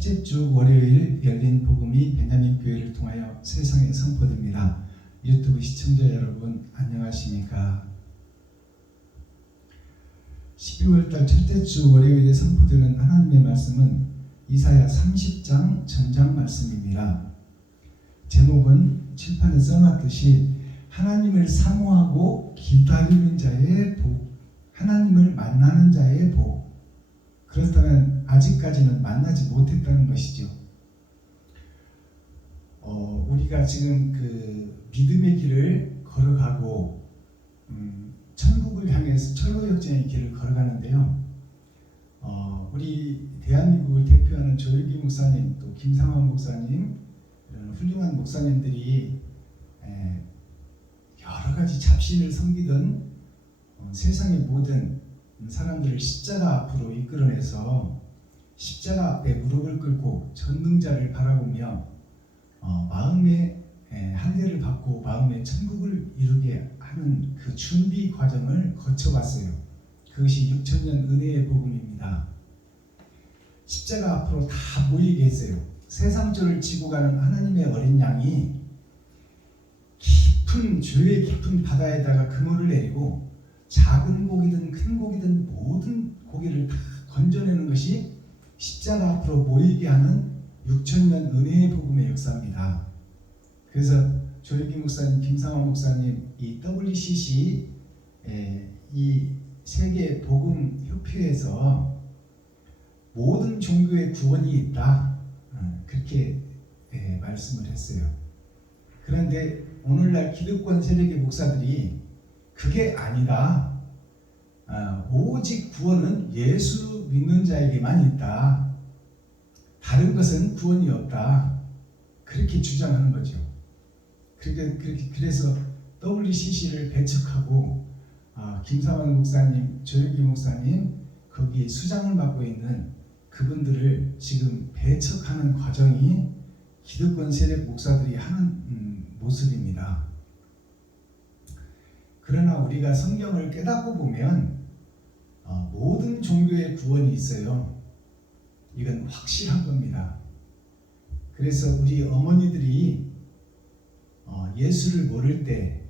첫째 주 월요일 열린 복음이 베냐민 교회를 통하여 세상에 선포됩니다. 유튜브 시청자 여러분 안녕하십니까? 12월달 첫째 주 월요일에 선포되는 하나님의 말씀은 이사야 30장 전장 말씀입니다. 제목은 칠판에 써놨듯이 하나님을 사모하고 기다리는 자의 복, 하나님을 만나는 자의 복. 그렇다면 아직까지는 만나지 못했다는 것이죠. 우리가 지금 그 믿음의 길을 걸어가고 천국을 향해서 철로역정의 길을 걸어가는데요. 우리 대한민국을 대표하는 조일기 목사님, 또 김상환 목사님, 이런 훌륭한 목사님들이 여러 가지 잡신을 섬기던 세상의 모든 사람들을 십자가 앞으로 이끌어내서 십자가 앞에 무릎을 꿇고 전능자를 바라보며 마음의 할례를 받고 마음의 천국을 이루게 하는 그 준비 과정을 거쳐왔어요. 그것이 6천년 은혜의 복음입니다. 십자가 앞으로 다 모이게 했어요. 세상조를 지고 가는 하나님의 어린 양이 깊은 죄의 깊은 바다에다가 그물을 내리고 작은 고기든 큰 고기든 모든 고기를 다 건져내는 것이 십자가 앞으로 모이게 하는 6천년 은혜의 복음의 역사입니다. 그래서 조일기 목사님, 김상환 목사님, 이 WCC 이 세계 복음 협회에서 모든 종교의 구원이 있다, 그렇게 말씀을 했어요. 그런데 오늘날 기득권 세력의 목사들이 그게 아니다, 오직 구원은 예수 믿는 자에게만 있다, 다른 것은 구원이 없다, 그렇게 주장하는 거죠. 그래서 WCC를 배척하고 김상환 목사님, 조일기 목사님, 거기에 수장을 맡고 있는 그분들을 지금 배척하는 과정이 기득권 세력 목사들이 하는 모습입니다. 그러나 우리가 성경을 깨닫고 보면 모든 종교의 구원이 있어요. 이건 확실한 겁니다. 그래서 우리 어머니들이 예수를 모를 때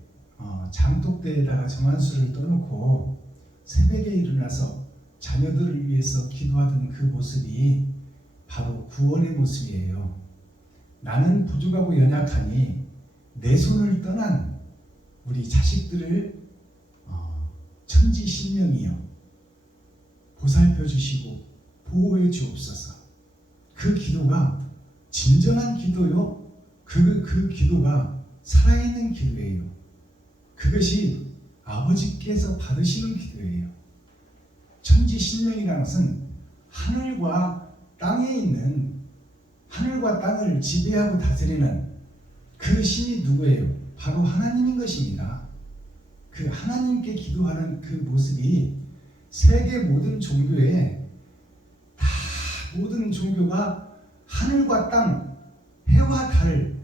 장독대에다가 정한수를 떠놓고 새벽에 일어나서 자녀들을 위해서 기도하던 그 모습이 바로 구원의 모습이에요. 나는 부족하고 연약하니 내 손을 떠난 우리 자식들을 천지신명이여 보살펴 주시고 보호해 주옵소서. 그 기도가 진정한 기도요. 그 기도가 살아있는 기도예요. 그것이 아버지께서 받으시는 기도예요. 천지신명이라는 것은 하늘과 땅에 있는, 하늘과 땅을 지배하고 다스리는 그 신이 누구예요? 바로 하나님인 것입니다. 그 하나님께 기도하는 그 모습이 세계 모든 종교에 다, 모든 종교가 하늘과 땅, 해와 달,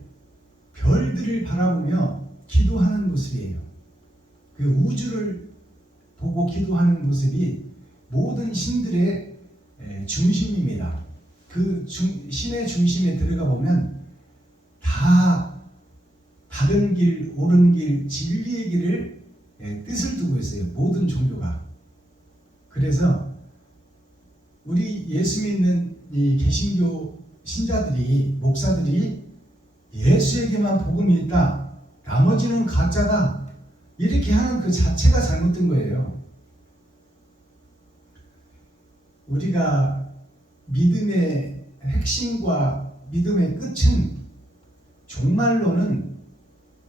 별들을 바라보며 기도하는 모습이에요. 그 우주를 보고 기도하는 모습이 모든 신들의 중심입니다. 그 신의 중심에 들어가 보면 다 바른 길, 옳은 길, 진리의 길을 뜻을 두고 있어요. 모든 종교가. 그래서 우리 예수 믿는 이 개신교 신자들이, 목사들이 예수에게만 복음이 있다, 나머지는 가짜다, 이렇게 하는 그 자체가 잘못된 거예요. 우리가 믿음의 핵심과 믿음의 끝은 종말로는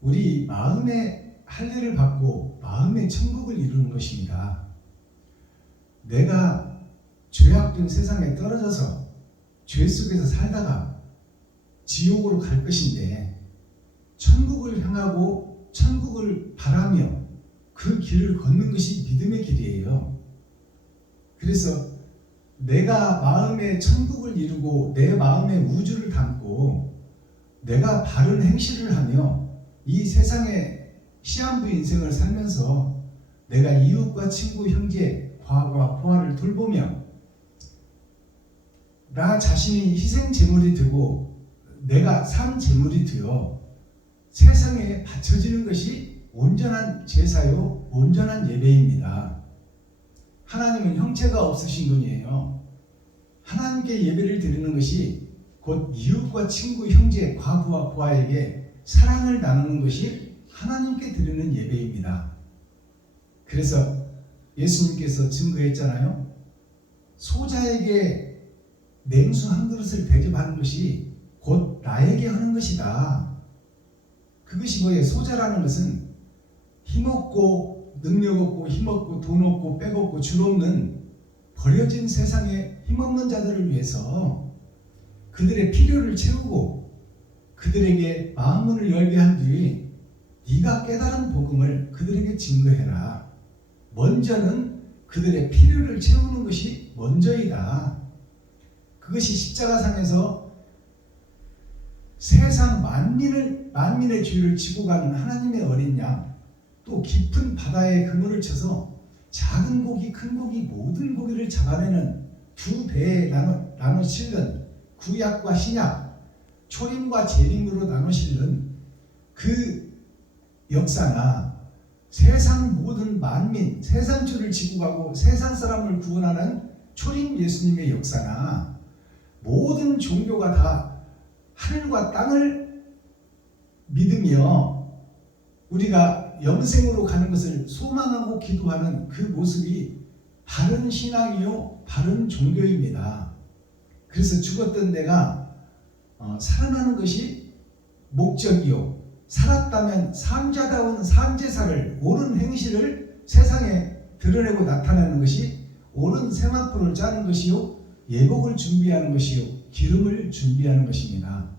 우리 마음의 할례를 받고 마음의 천국을 이루는 것입니다. 내가 죄악된 세상에 떨어져서 죄 속에서 살다가 지옥으로 갈 것인데 천국을 향하고 천국을 바라며 그 길을 걷는 것이 믿음의 길이에요. 그래서 내가 마음의 천국을 이루고 내 마음의 우주를 담고 내가 바른 행실을 하며 이 세상의 시한부 인생을 살면서 내가 이웃과 친구, 형제, 과거와 포화를 돌보며 나 자신이 희생 제물이 되고 내가 산 제물이 되어 세상에 바쳐지는 것이 온전한 제사요, 온전한 예배입니다. 하나님은 형체가 없으신 분이에요. 하나님께 예배를 드리는 것이 곧 이웃과 친구, 형제, 과부와 고아에게 사랑을 나누는 것이 하나님께 드리는 예배입니다. 그래서 예수님께서 증거했잖아요. 소자에게 냉수 한 그릇을 대접하는 것이 곧 나에게 하는 것이다. 그것이 뭐예요? 소자라는 것은 힘없고 능력 없고 힘없고 돈 없고 백 없고 줄 없는 버려진 세상에 힘없는 자들을 위해서 그들의 필요를 채우고 그들에게 마음문을 열게 한 뒤 네가 깨달은 복음을 그들에게 증거해라. 먼저는 그들의 필요를 채우는 것이 먼저이다. 그것이 십자가상에서 세상 만민의 죄를 지고 가는 하나님의 어린 양, 또 깊은 바다에 그물을 쳐서 작은 고기, 큰 고기, 모든 고기를 잡아내는 두 배에 나눠 실는 구약과 신약, 초림과 재림으로 나눠 실는 그 역사나 세상 모든 만민, 세상 죄를 지고 가고 세상 사람을 구원하는 초림 예수님의 역사나 모든 종교가 다 하늘과 땅을 믿으며 우리가 영생으로 가는 것을 소망하고 기도하는 그 모습이 바른 신앙이요, 바른 종교입니다. 그래서 죽었던 내가 살아나는 것이 목적이요, 살았다면 삶자다운 삶제사를, 옳은 행실을 세상에 드러내고 나타내는 것이 옳은 세마포를 짜는 것이요, 예복을 준비하는 것이요, 기름을 준비하는 것입니다.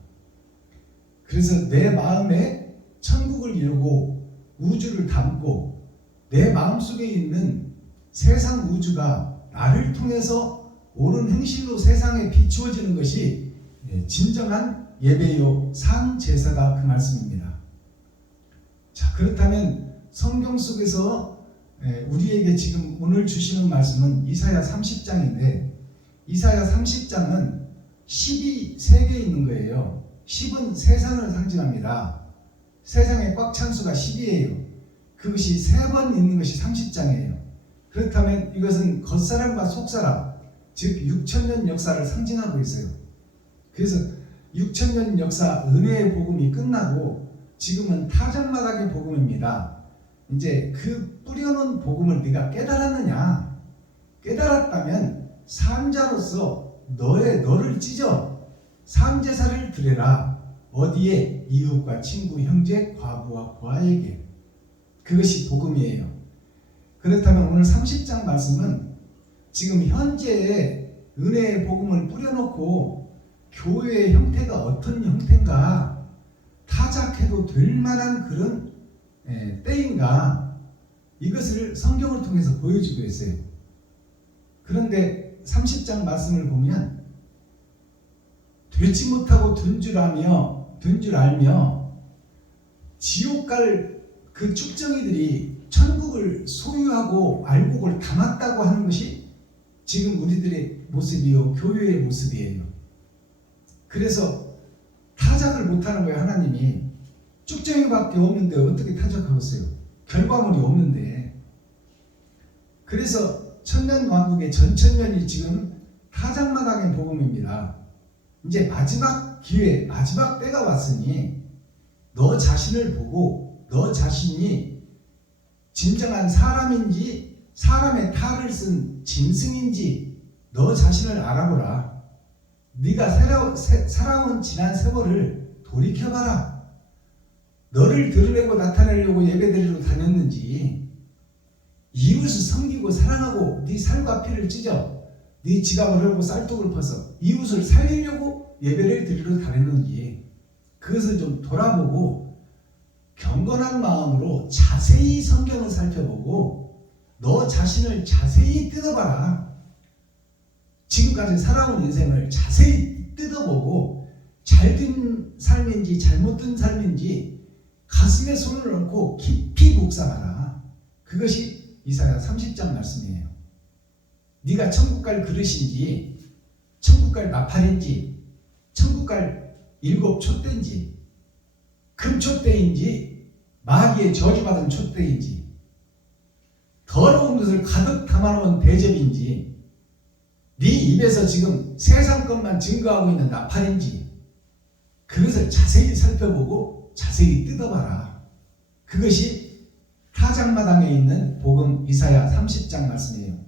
그래서 내 마음에 천국을 이루고 우주를 담고 내 마음속에 있는 세상 우주가 나를 통해서 옳은 행실로 세상에 비추어지는 것이 진정한 예배요 삶제사다, 그 말씀입니다. 자, 그렇다면 성경 속에서 우리에게 지금 오늘 주시는 말씀은 이사야 30장인데 이사야 30장은 10이 3개 있는 거예요. 10은 세상을 상징합니다. 세상에 꽉 찬 수가 10이에요. 그것이 3번 있는 것이 30장이에요. 그렇다면 이것은 겉사람과 속사람, 즉 6천년 역사를 상징하고 있어요. 그래서 6천년 역사 은혜의 복음이 끝나고 지금은 타작마당의 복음입니다. 이제 그 뿌려놓은 복음을 네가 깨달았느냐? 깨달았다면 삶자로서 너를 찢어 삶제사를 드려라. 어디에? 이웃과 친구, 형제, 과부와 고아에게. 그것이 복음이에요. 그렇다면 오늘 30장 말씀은 지금 현재의 은혜의 복음을 뿌려놓고 교회의 형태가 어떤 형태인가, 타작해도 될 만한 그런 때인가, 이것을 성경을 통해서 보여주고 있어요. 그런데 30장 말씀을 보면 되지 못하고 된 줄 알며 지옥 갈 그 쭉정이들이 천국을 소유하고 알곡을 담았다고 하는 것이 지금 우리들의 모습이요, 교회의 모습이에요. 그래서 타작을 못하는 거예요. 하나님이 쭉정이밖에 없는데 어떻게 타작하겠어요? 결과물이 없는데. 그래서 천년왕국의 전천년이 지금 타작마당의 복음입니다. 이제 마지막 기회, 마지막 때가 왔으니 너 자신을 보고 너 자신이 진정한 사람인지 사람의 탈을 쓴 짐승인지 너 자신을 알아보라. 네가 살아온 지난 세월을 돌이켜봐라. 너를 드러내고 나타내려고 예배드리러 다녔는지, 이웃을 섬기고 사랑하고 네 살과 피를 찢어 네 지갑을 열고 쌀독을 퍼서 이웃을 살리려고 예배를 드리러 다녔는지, 그것을 좀 돌아보고 경건한 마음으로 자세히 성경을 살펴보고 너 자신을 자세히 뜯어봐라. 지금까지 살아온 인생을 자세히 뜯어보고 잘된 삶인지 잘못된 삶인지 가슴에 손을 얹고 깊이 묵상하라. 그것이 이사야 30장 말씀이에요. 네가 천국 갈 그릇인지 천국 갈 나팔인지, 천국 갈 일곱 촛대인지, 금촛대인지, 마귀의 저주받은 촛대인지, 더러운 것을 가득 담아놓은 대접인지, 네 입에서 지금 세상 것만 증거하고 있는 나팔인지, 그것을 자세히 살펴보고 자세히 뜯어봐라. 그것이 타작마당에 있는 복음 이사야 30장 말씀이에요.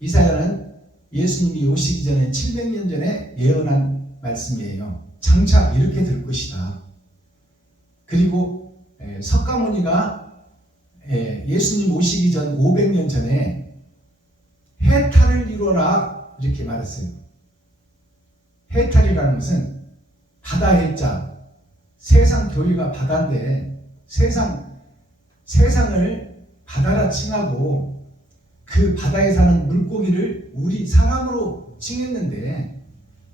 이사야는 예수님이 오시기 전에 700년 전에 예언한 말씀이에요. 장차 이렇게 될 것이다. 그리고 석가모니가 예수님 오시기 전 500년 전에 해탈을 이루어라 이렇게 말했어요. 해탈이라는 것은 바다 해자, 세상 교리가 바다인데 세상을 바다라 칭하고 그 바다에 사는 물고기를 우리 사람으로 칭했는데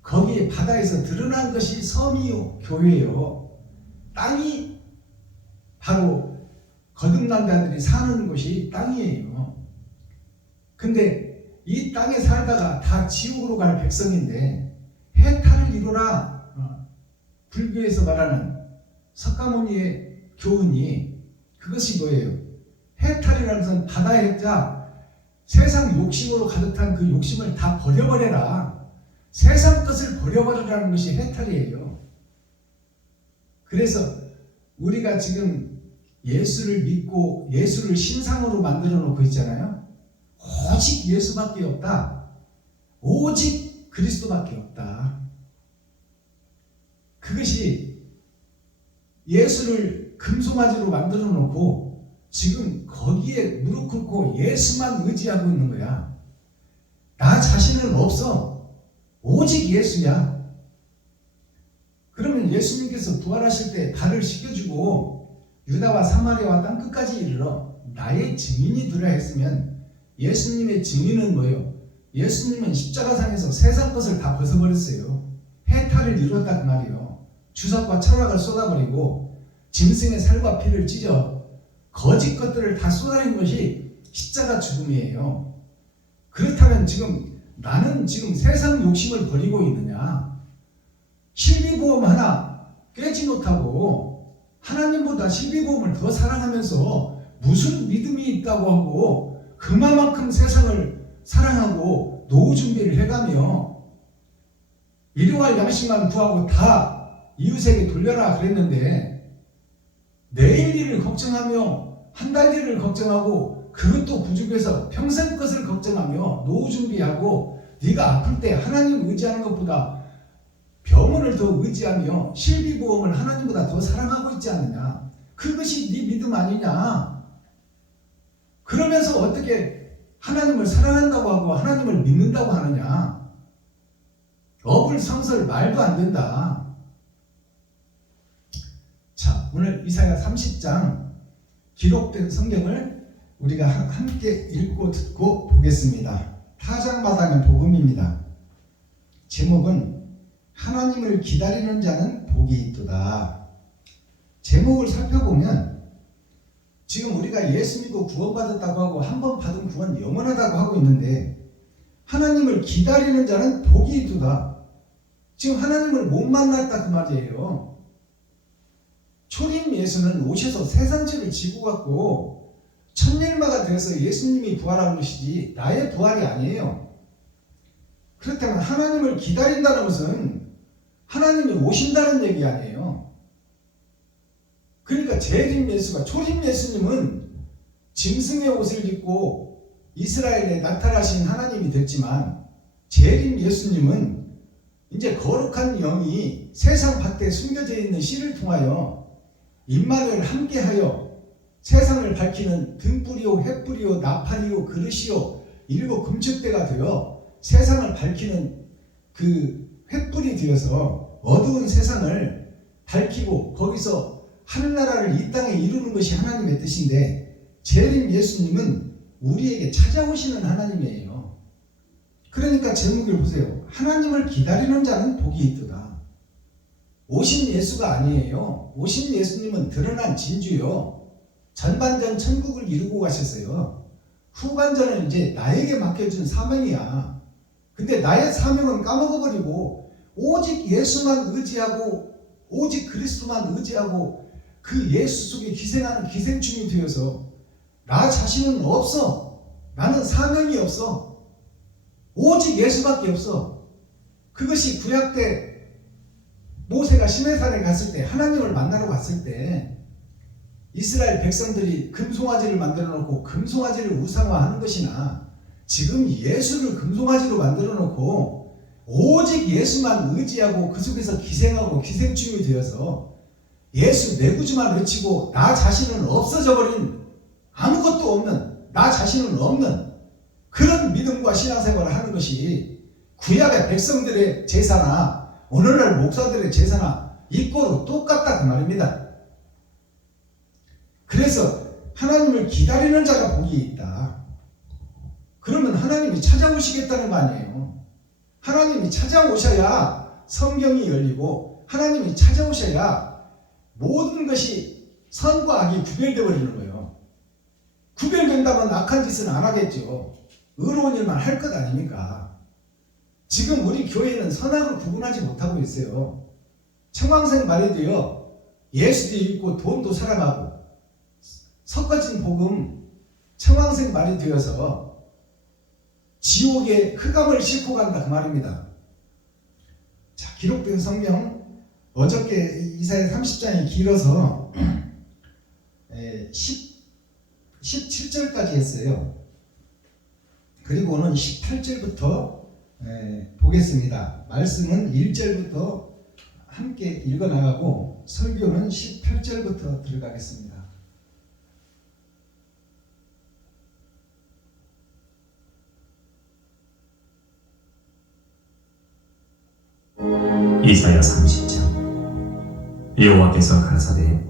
거기에 바다에서 드러난 것이 섬이요 교회요. 땅이 바로 거듭난 자들이 사는 곳이 땅이에요. 근데 이 땅에 살다가 다 지옥으로 갈 백성인데 해탈을 이루라. 불교에서 말하는 석가모니의 교훈이 그것이 뭐예요? 해탈이라는 것은 바다의 해자, 세상 욕심으로 가득 찬 그 욕심을 다 버려버려라. 세상 것을 버려버리라는 것이 해탈이에요. 그래서 우리가 지금 예수를 믿고 예수를 신상으로 만들어 놓고 있잖아요. 오직 예수밖에 없다. 오직 그리스도밖에 없다. 그것이 예수를 금송아지로 만들어 놓고 지금 거기에 무릎 꿇고 예수만 의지하고 있는 거야. 나 자신은 없어. 오직 예수야. 그러면 예수님께서 부활하실 때 발을 씻겨주고 유다와 사마리아와 땅끝까지 이르러 나의 증인이 되라 했으면 예수님의 증인은 뭐예요? 예수님은 십자가상에서 세상 것을 다 벗어버렸어요. 해탈을 이뤘다 그 말이에요. 주석과 철학을 쏟아버리고 짐승의 살과 피를 찢어 거짓 것들을 다 쏟아낸 것이 십자가 죽음이에요. 그렇다면 지금 나는 지금 세상 욕심을 버리고 있느냐? 실비보험 하나 깨지 못하고 하나님보다 실비보험을 더 사랑하면서 무슨 믿음이 있다고 하고 그만큼 세상을 사랑하고 노후 준비를 해가며 일용할 양식만 구하고 다 이웃에게 돌려라 그랬는데 내일 일을 걱정하며 한 달 일을 걱정하고 그것도 부족해서 평생 것을 걱정하며 노후 준비하고 네가 아플 때 하나님 의지하는 것보다 병원을 더 의지하며 실비보험을 하나님보다 더 사랑하고 있지 않느냐. 그것이 네 믿음 아니냐. 그러면서 어떻게 하나님을 사랑한다고 하고 하나님을 믿는다고 하느냐. 어불성설 말도 안 된다. 자, 오늘 이사야 30장 기록된 성경을 우리가 함께 읽고 듣고 보겠습니다. 타작마당의 복음입니다. 제목은 하나님을 기다리는 자는 복이 있도다. 제목을 살펴보면 지금 우리가 예수 믿고 구원받았다고 하고 한 번 받은 구원 영원하다고 하고 있는데 하나님을 기다리는 자는 복이 있도다. 지금 하나님을 못 만났다 그 말이에요. 초림 예수는 오셔서 세상죄를 지고 갔고 천일마가 되어서 예수님이 부활한 것이지 나의 부활이 아니에요. 그렇다면 하나님을 기다린다는 것은 하나님이 오신다는 얘기 아니에요. 그러니까 재림 예수가 초림 예수님은 짐승의 옷을 입고 이스라엘에 나타나신 하나님이 됐지만 재림 예수님은 이제 거룩한 영이 세상 밭에 숨겨져 있는 씨를 통하여 임마누엘 함께하여 세상을 밝히는 등불이요 횃불이요 나팔이요 그릇이요 일곱 금축대가 되어 세상을 밝히는 그 횃불이 되어서 어두운 세상을 밝히고 거기서 하늘나라를 이 땅에 이루는 것이 하나님의 뜻인데 재림 예수님은 우리에게 찾아오시는 하나님이에요. 그러니까 제목을 보세요. 하나님을 기다리는 자는 복이 있도다. 오신 예수가 아니에요. 오신 예수님은 드러난 진주요. 전반전 천국을 이루고 가셨어요. 후반전은 이제 나에게 맡겨준 사명이야. 근데 나의 사명은 까먹어버리고 오직 예수만 의지하고 오직 그리스도만 의지하고 그 예수 속에 기생하는 기생충이 되어서 나 자신은 없어. 나는 사명이 없어. 오직 예수밖에 없어. 그것이 구약 때 모세가 시내산에 갔을 때 하나님을 만나러 갔을 때 이스라엘 백성들이 금송아지를 만들어 놓고 금송아지를 우상화하는 것이나 지금 예수를 금송아지로 만들어 놓고 오직 예수만 의지하고 그 속에서 기생하고 기생충이 되어서 예수 내 구주만 외치고 나 자신은 없어져 버린 아무것도 없는 나 자신은 없는 그런 믿음과 신앙생활을 하는 것이 구약의 백성들의 제사나 오늘날 목사들의 제사나 이꼬로 똑같다 그 말입니다. 그래서 하나님을 기다리는 자가 복이 있다. 그러면 하나님이 찾아오시겠다는 거 아니에요. 하나님이 찾아오셔야 성경이 열리고 하나님이 찾아오셔야 모든 것이 선과 악이 구별되어 버리는 거예요. 구별된다면 악한 짓은 안 하겠죠. 의로운 일만 할 것 아닙니까? 지금 우리 교회는 선악을 구분하지 못하고 있어요. 청황생 말이도요. 예수도 있고 돈도 사랑하고 섞어진 복음 청황생 말이 되어서 지옥의 흑암을 싣고 간다 그 말입니다. 자, 기록된 성경 어저께 이사야 30장이 길어서 17절까지 했어요. 그리고 오늘 18절부터 보겠습니다. 말씀은 1절부터 함께 읽어나가고 설교는 18절부터 들어가겠습니다. 이사야 30장. 여호와께서 가라사대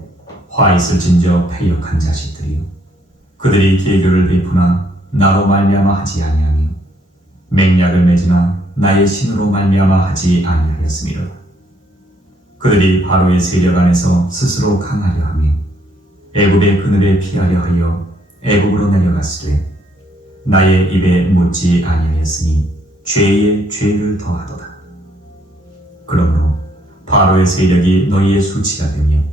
화 있을진저 패역한 자식들이요 그들이 계교를 베푸나 나로 말미암아 하지 아니하며 맹약을 맺으나 나의 신으로 말미암아 하지 아니하였음이로다. 그들이 바로의 세력 안에서 스스로 강하려 하며 애굽의 그늘에 피하려 하여 애굽으로 내려갔으되 나의 입에 묻지 아니하였으니 죄에 죄를 더하도다. 그러므로 바로의 세력이 너희의 수치가 되며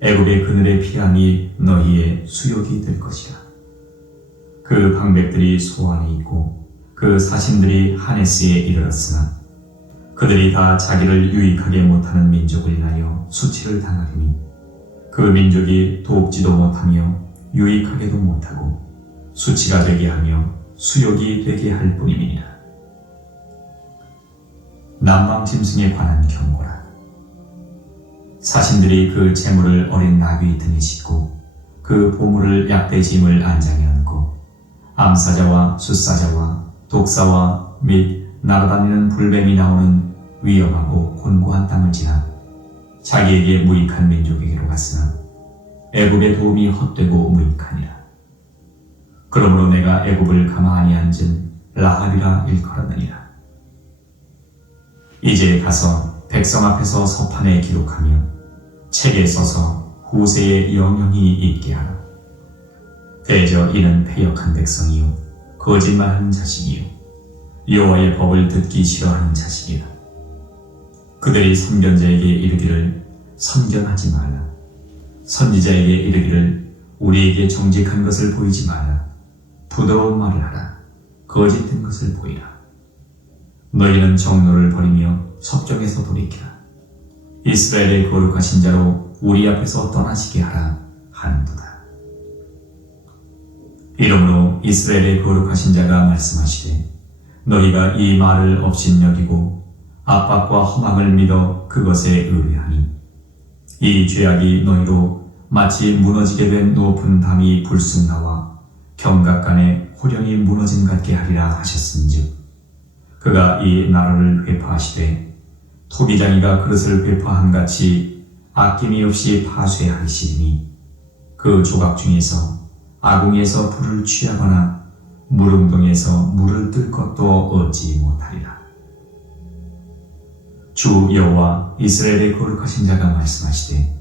애굽의 그늘에 피함이 너희의 수욕이 될 것이라. 그 방백들이 소안에 있고 그 사신들이 하네스에 이르렀으나 그들이 다 자기를 유익하게 못하는 민족을 인하여 수치를 당하리니 그 민족이 돕지도 못하며 유익하게도 못하고 수치가 되게 하며 수욕이 되게 할 뿐임이니라. 남방 짐승에 관한 경고라. 사신들이 그 재물을 어린 나귀 등에 싣고 그 보물을 약대짐을 안장에 얹고 암사자와 숫사자와 독사와 및 날아다니는 불뱀이 나오는 위험하고 곤고한 땅을 지나 자기에게 무익한 민족에게로 갔으나 애굽의 도움이 헛되고 무익하니라. 그러므로 내가 애굽을 가만히 앉은 라합이라 일컬었느니라. 이제 가서 백성 앞에서 서판에 기록하며 책에 써서 후세의 영영이 있게 하라. 대저 이는 패역한 백성이요 거짓말하는 자식이요 여호와의 법을 듣기 싫어하는 자식이라. 그들이 선견자에게 이르기를 선견하지 말라. 선지자에게 이르기를 우리에게 정직한 것을 보이지 말라. 부드러운 말을 하라. 거짓된 것을 보이라. 너희는 정노를 버리며 석정에서 돌이키라. 이스라엘의 거룩하신 자로 우리 앞에서 떠나시게 하라 하는도다. 이러므로 이스라엘의 거룩하신 자가 말씀하시되 너희가 이 말을 업신여기고 압박과 허망을 믿어 그것에 의뢰하니 이 죄악이 너희로 마치 무너지게 된 높은 담이 불쑥 나와 경각간에 호련히 무너진 같게 하리라 하셨은즉 그가 이 나라를 회파하시되 토기장이가 그릇을 회파한 같이 아낌이 없이 파쇄하시리니 그 조각 중에서 아궁에서 불을 취하거나 물웅덩에서 물을 뜰 것도 얻지 못하리라. 주 여호와 이스라엘의 거룩하신 자가 말씀하시되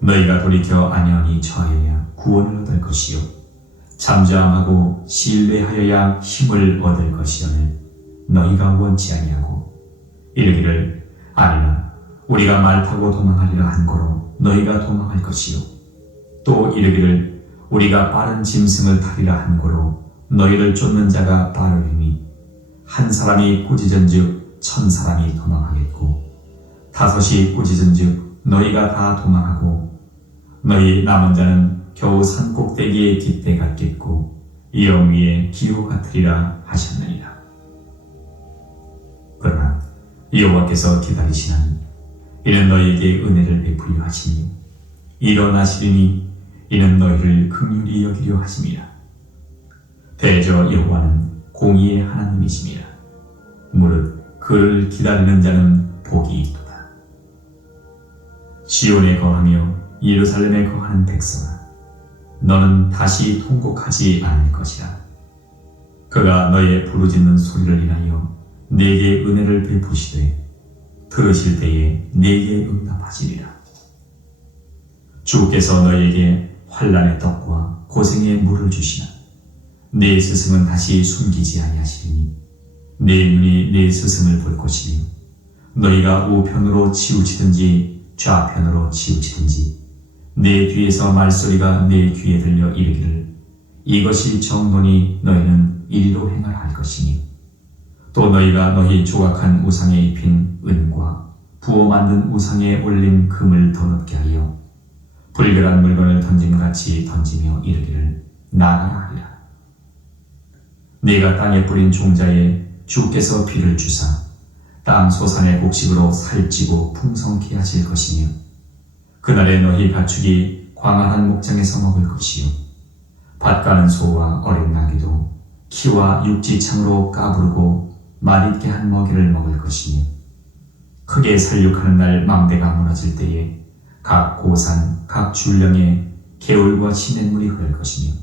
너희가 돌이켜 안연히 처하여야 구원을 얻을 것이요 잠잠하고 신뢰하여야 힘을 얻을 것이오늘 너희가 원치 아니하고 이르기를 아니라 우리가 말 타고 도망하리라 한 거로 너희가 도망할 것이요 또 이르기를 우리가 빠른 짐승을 타리라 한 거로 너희를 쫓는 자가 빠르리니 한 사람이 꾸짖은즉 1000사람이 도망하겠고 5이 꾸짖은즉 너희가 다 도망하고 너희 남은 자는 겨우 산 꼭대기에 깃대 같겠고 영 위에 기호 같으리라 하셨느니라. 그러나 여호와께서 기다리시나니 이는 너희에게 은혜를 베풀려 하시니 일어나시리니 이는 너희를 긍휼히 여기려 하심이라. 대저 여호와는 공의의 하나님이심이라. 무릇 그를 기다리는 자는 복이 있도다. 시온에 거하며 예루살렘에 거하는 백성아, 너는 다시 통곡하지 않을 것이라. 그가 너의 부르짖는 소리를 인하여 네게 은혜를 베푸시되 들으실 때에 네게 응답하시리라. 주께서 너희에게 환난의 떡과 고생의 물을 주시나 네 스승은 다시 숨기지 아니하시리니 네 눈이 네 스승을 볼 것이며 너희가 우편으로 치우치든지 좌편으로 치우치든지 내 뒤에서 말소리가 내 귀에 들려 이르기를 이것이 정도니 너희는 이리로 행하라 할 것이니 또 너희가 너희 조각한 우상에 입힌 은과 부어 만든 우상에 올린 금을 더럽게 하여 불결한 물건을 던짐같이 던지며 이르기를 나가라 하리라. 네가 땅에 뿌린 종자에 주께서 비를 주사 땅 소산의 곡식으로 살찌고 풍성케 하실 것이며 그날에 너희 가축이 광활한 목장에서 먹을 것이요 밭 가는 소와 어린 나귀도 키와 육지창으로 까부르고 맛있게 한 먹이를 먹을 것이며 크게 살육하는 날 망대가 무너질 때에 각 고산 각 줄령에 개울과 시냇물이 흐를 것이며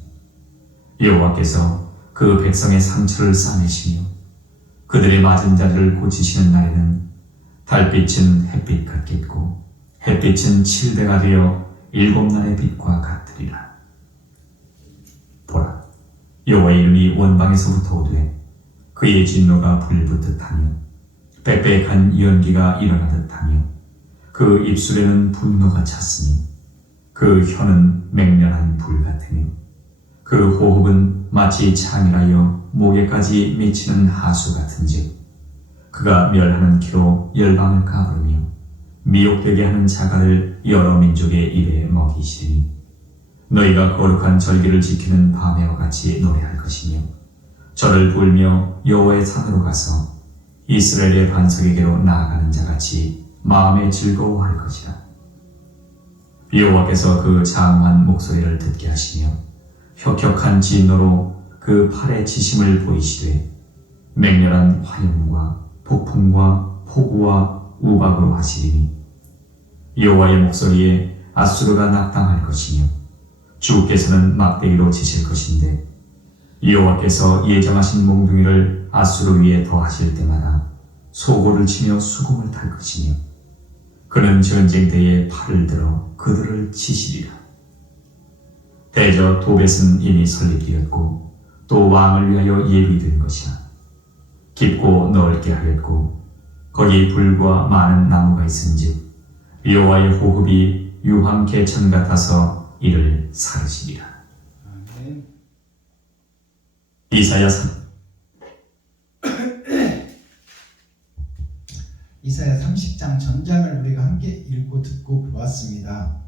여호와께서 그 백성의 상처를 싸매시며 그들의 맞은 자들을 고치시는 날에는 달빛은 햇빛 같겠고 햇빛은 7배가 되어 7날의 빛과 같으리라. 보라, 여호와의 이름이 원방에서부터 오되 그의 진노가 불붙듯 하며 빽빽한 연기가 일어나듯 하며 그 입술에는 분노가 찼으며 그 혀는 맹렬한 불 같으며 그 호흡은 마치 창이라여 목에까지 미치는 하수 같은즉 그가 멸하는 키로 열방을 까부르며 미혹되게 하는 자갈을 여러 민족의 입에 먹이시리니 너희가 거룩한 절기를 지키는 밤에와 같이 노래할 것이며 저를 불며 여호와의 산으로 가서 이스라엘의 반석에게로 나아가는 자같이 마음에 즐거워할 것이라. 여호와께서 그 장엄한 목소리를 듣게 하시며 혁혁한 진노로 그 팔의 지심을 보이시되 맹렬한 화염과 폭풍과 폭우와 우박으로 하시리니 여호와의 목소리에 아수르가 낙당할 것이며 주께서는 막대기로 치실 것인데 여호와께서 예정하신 몽둥이를 아수르 위에 더하실 때마다 소고를 치며 수금을 탈 것이며 그는 전쟁때에 팔을 들어 그들을 치시리라. 대저 도벳은 이미 설립되었고 또 왕을 위하여 예비된 것이라. 깊고 넓게 하였고 거기 불과 많은 나무가 있은즉 여호와의 호흡이 유황 개천 같아서 이를 사르시리라. 아멘. 이사야 이사야 30장 전장을 우리가 함께 읽고 듣고 보았습니다.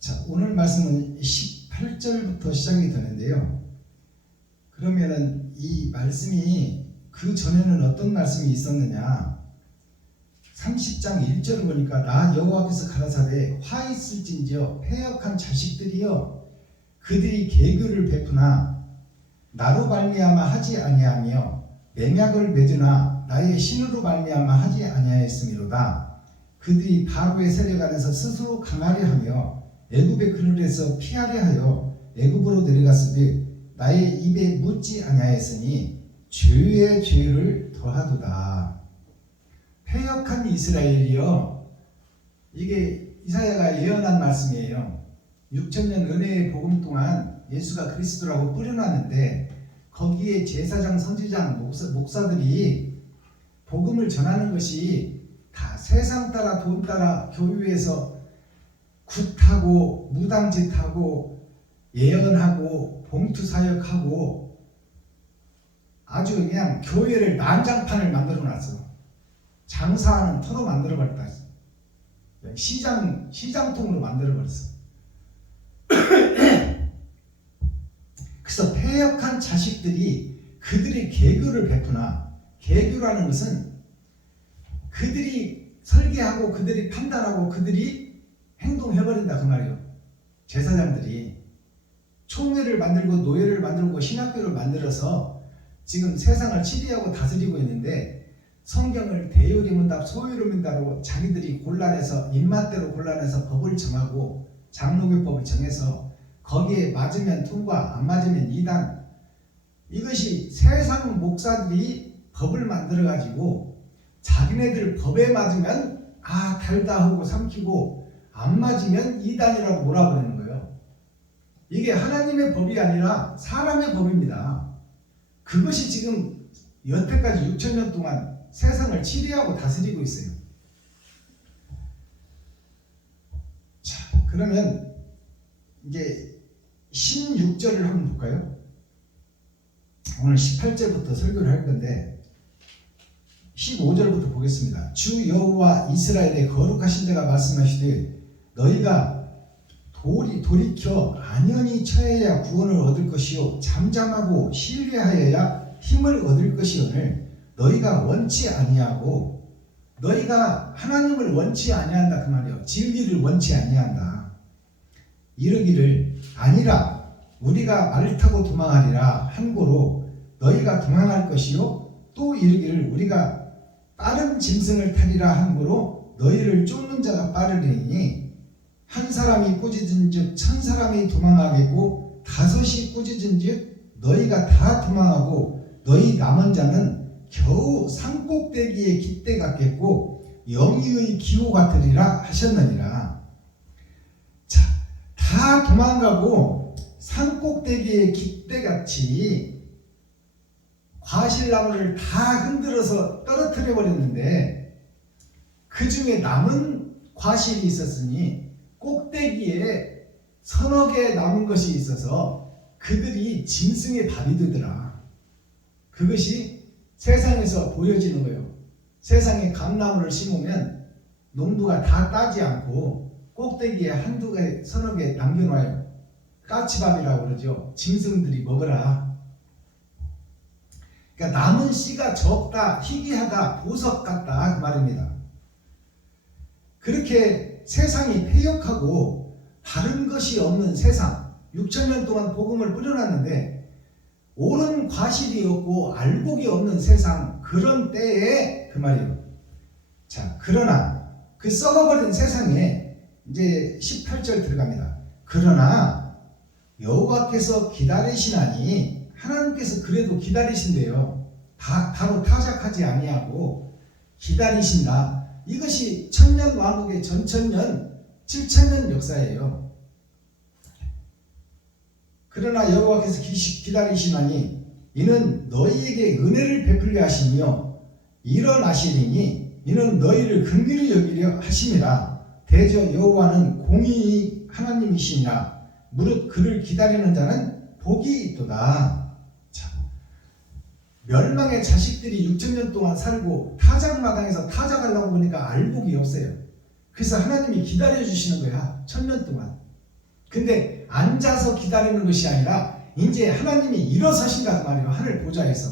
자, 오늘 말씀은 18절부터 시작이 되는데요. 그러면은 이 말씀이 그 전에는 어떤 말씀이 있었느냐? 30장 1절을 보니까 나 여호와께서 가라사대 화 있을진저 패역한 자식들이여 그들이 계교를 베푸나 나로 말미암아 하지 아니하며 맹약을 맺으나 나의 신으로 말미암아 하지 아니하였음이로다. 그들이 바로의 세력 안에서 스스로 강하려 하며 애굽의 그늘에서 피하려 하여 애굽으로 내려갔으되 나의 입에 묻지 아니하였으니 죄의 죄를 더하도다. 패역한 이스라엘이요, 이게 이사야가 예언한 말씀이에요. 6,000년 은혜의 복음 동안 예수가 그리스도라고 뿌려놨는데 거기에 제사장, 선지장, 목사들이 복음을 전하는 것이 다 세상 따라 돈 따라 교회에서 굿하고 무당짓하고 예언하고 봉투사역하고 아주 그냥 교회를 난장판을 만들어 놨어. 장사하는 터로 만들어 버렸다. 시장통으로 만들어 버렸어. 그래서 패역한 자식들이 그들의 개교를 베푸나, 개교라는 것은 그들이 설계하고 그들이 판단하고 그들이 행동해버린다 그 말이에요. 제사장들이 총회를 만들고 노예를 만들고 신학교를 만들어서 지금 세상을 치리하고 다스리고 있는데, 성경을 대요리문답 소요리문답으로 자기들이 곤란해서 입맛대로 곤란해서 법을 정하고 장로교법을 정해서 거기에 맞으면 통과, 안 맞으면 이단. 이것이 세상 목사들이 법을 만들어 가지고 자기네들 법에 맞으면 달다 하고 삼키고 안 맞으면 이단이라고 몰아버리는 거예요. 이게 하나님의 법이 아니라 사람의 법입니다. 그것이 지금 여태까지 6,000년 동안 세상을 치리하고 다스리고 있어요. 자, 그러면 이제 16절을 한번 볼까요? 오늘 18절부터 설교를 할 건데 15절부터 보겠습니다. 주 여호와 이스라엘의 거룩하신 자가 말씀하시되 너희가 돌이켜 안연히 처해야 구원을 얻을 것이요 잠잠하고 신뢰하여야 힘을 얻을 것이오늘 너희가 원치 아니하고, 너희가 하나님을 원치 아니한다 그 말이에요. 진리를 원치 아니한다. 이르기를 아니라 우리가 말을 타고 도망하리라 한고로 너희가 도망할 것이요 또 이르기를 우리가 빠른 짐승을 타리라 한고로 너희를 쫓는 자가 빠르리니 한 사람이 꾸짖은즉 1,000사람이 도망하겠고 5이 꾸짖은즉 너희가 다 도망하고 너희 남은 자는 겨우 산꼭대기의 깃대 같겠고 영희의 기호 같으리라 하셨느니라. 자, 다 도망가고 산꼭대기의 깃대같이 과실나무를 다 흔들어서 떨어뜨려 버렸는데 그 중에 남은 과실이 있었으니 꼭대기에 서너 개 남은 것이 있어서 그들이 짐승의 밥이 되더라. 그것이 세상에서 보여지는 거예요. 세상에 감나무를 심으면 농부가 다 따지 않고 꼭대기에 한두 개, 서너 개 남겨놔요. 까치밥이라고 그러죠. 짐승들이 먹으라. 그러니까 남은 씨가 적다, 희귀하다, 보석 같다 그 말입니다. 그렇게 세상이 패역하고 다른 것이 없는 세상, 6,000년 동안 복음을 뿌려놨는데 옳은 과실이 없고 알곡이 없는 세상, 그런 때에 그 말이에요. 자, 그러나 그 썩어버린 세상에 이제 18절 들어갑니다. 그러나 여호와께서 기다리시나니, 하나님께서 그래도 기다리신대요. 바로 타작하지 아니하고 기다리신다. 이것이 천년 왕국의 전천년 7,000년 역사예요. 그러나 여호와께서 기다리시나니 이는 너희에게 은혜를 베풀려 하시며 일어나시리니 이는 너희를 긍휼히 여기려 하심이라. 대저 여호와는 공의의 하나님이시니라. 무릇 그를 기다리는 자는 복이 있도다. 자, 멸망의 자식들이 6,000년 동안 살고 타작마당에서 타작하려고 보니까 알곡이 없어요. 그래서 하나님이 기다려주시는 거야. 1,000년 동안. 근데 앉아서 기다리는 것이 아니라 이제 하나님이 일어서신다 그 말이에요. 하늘 보좌에서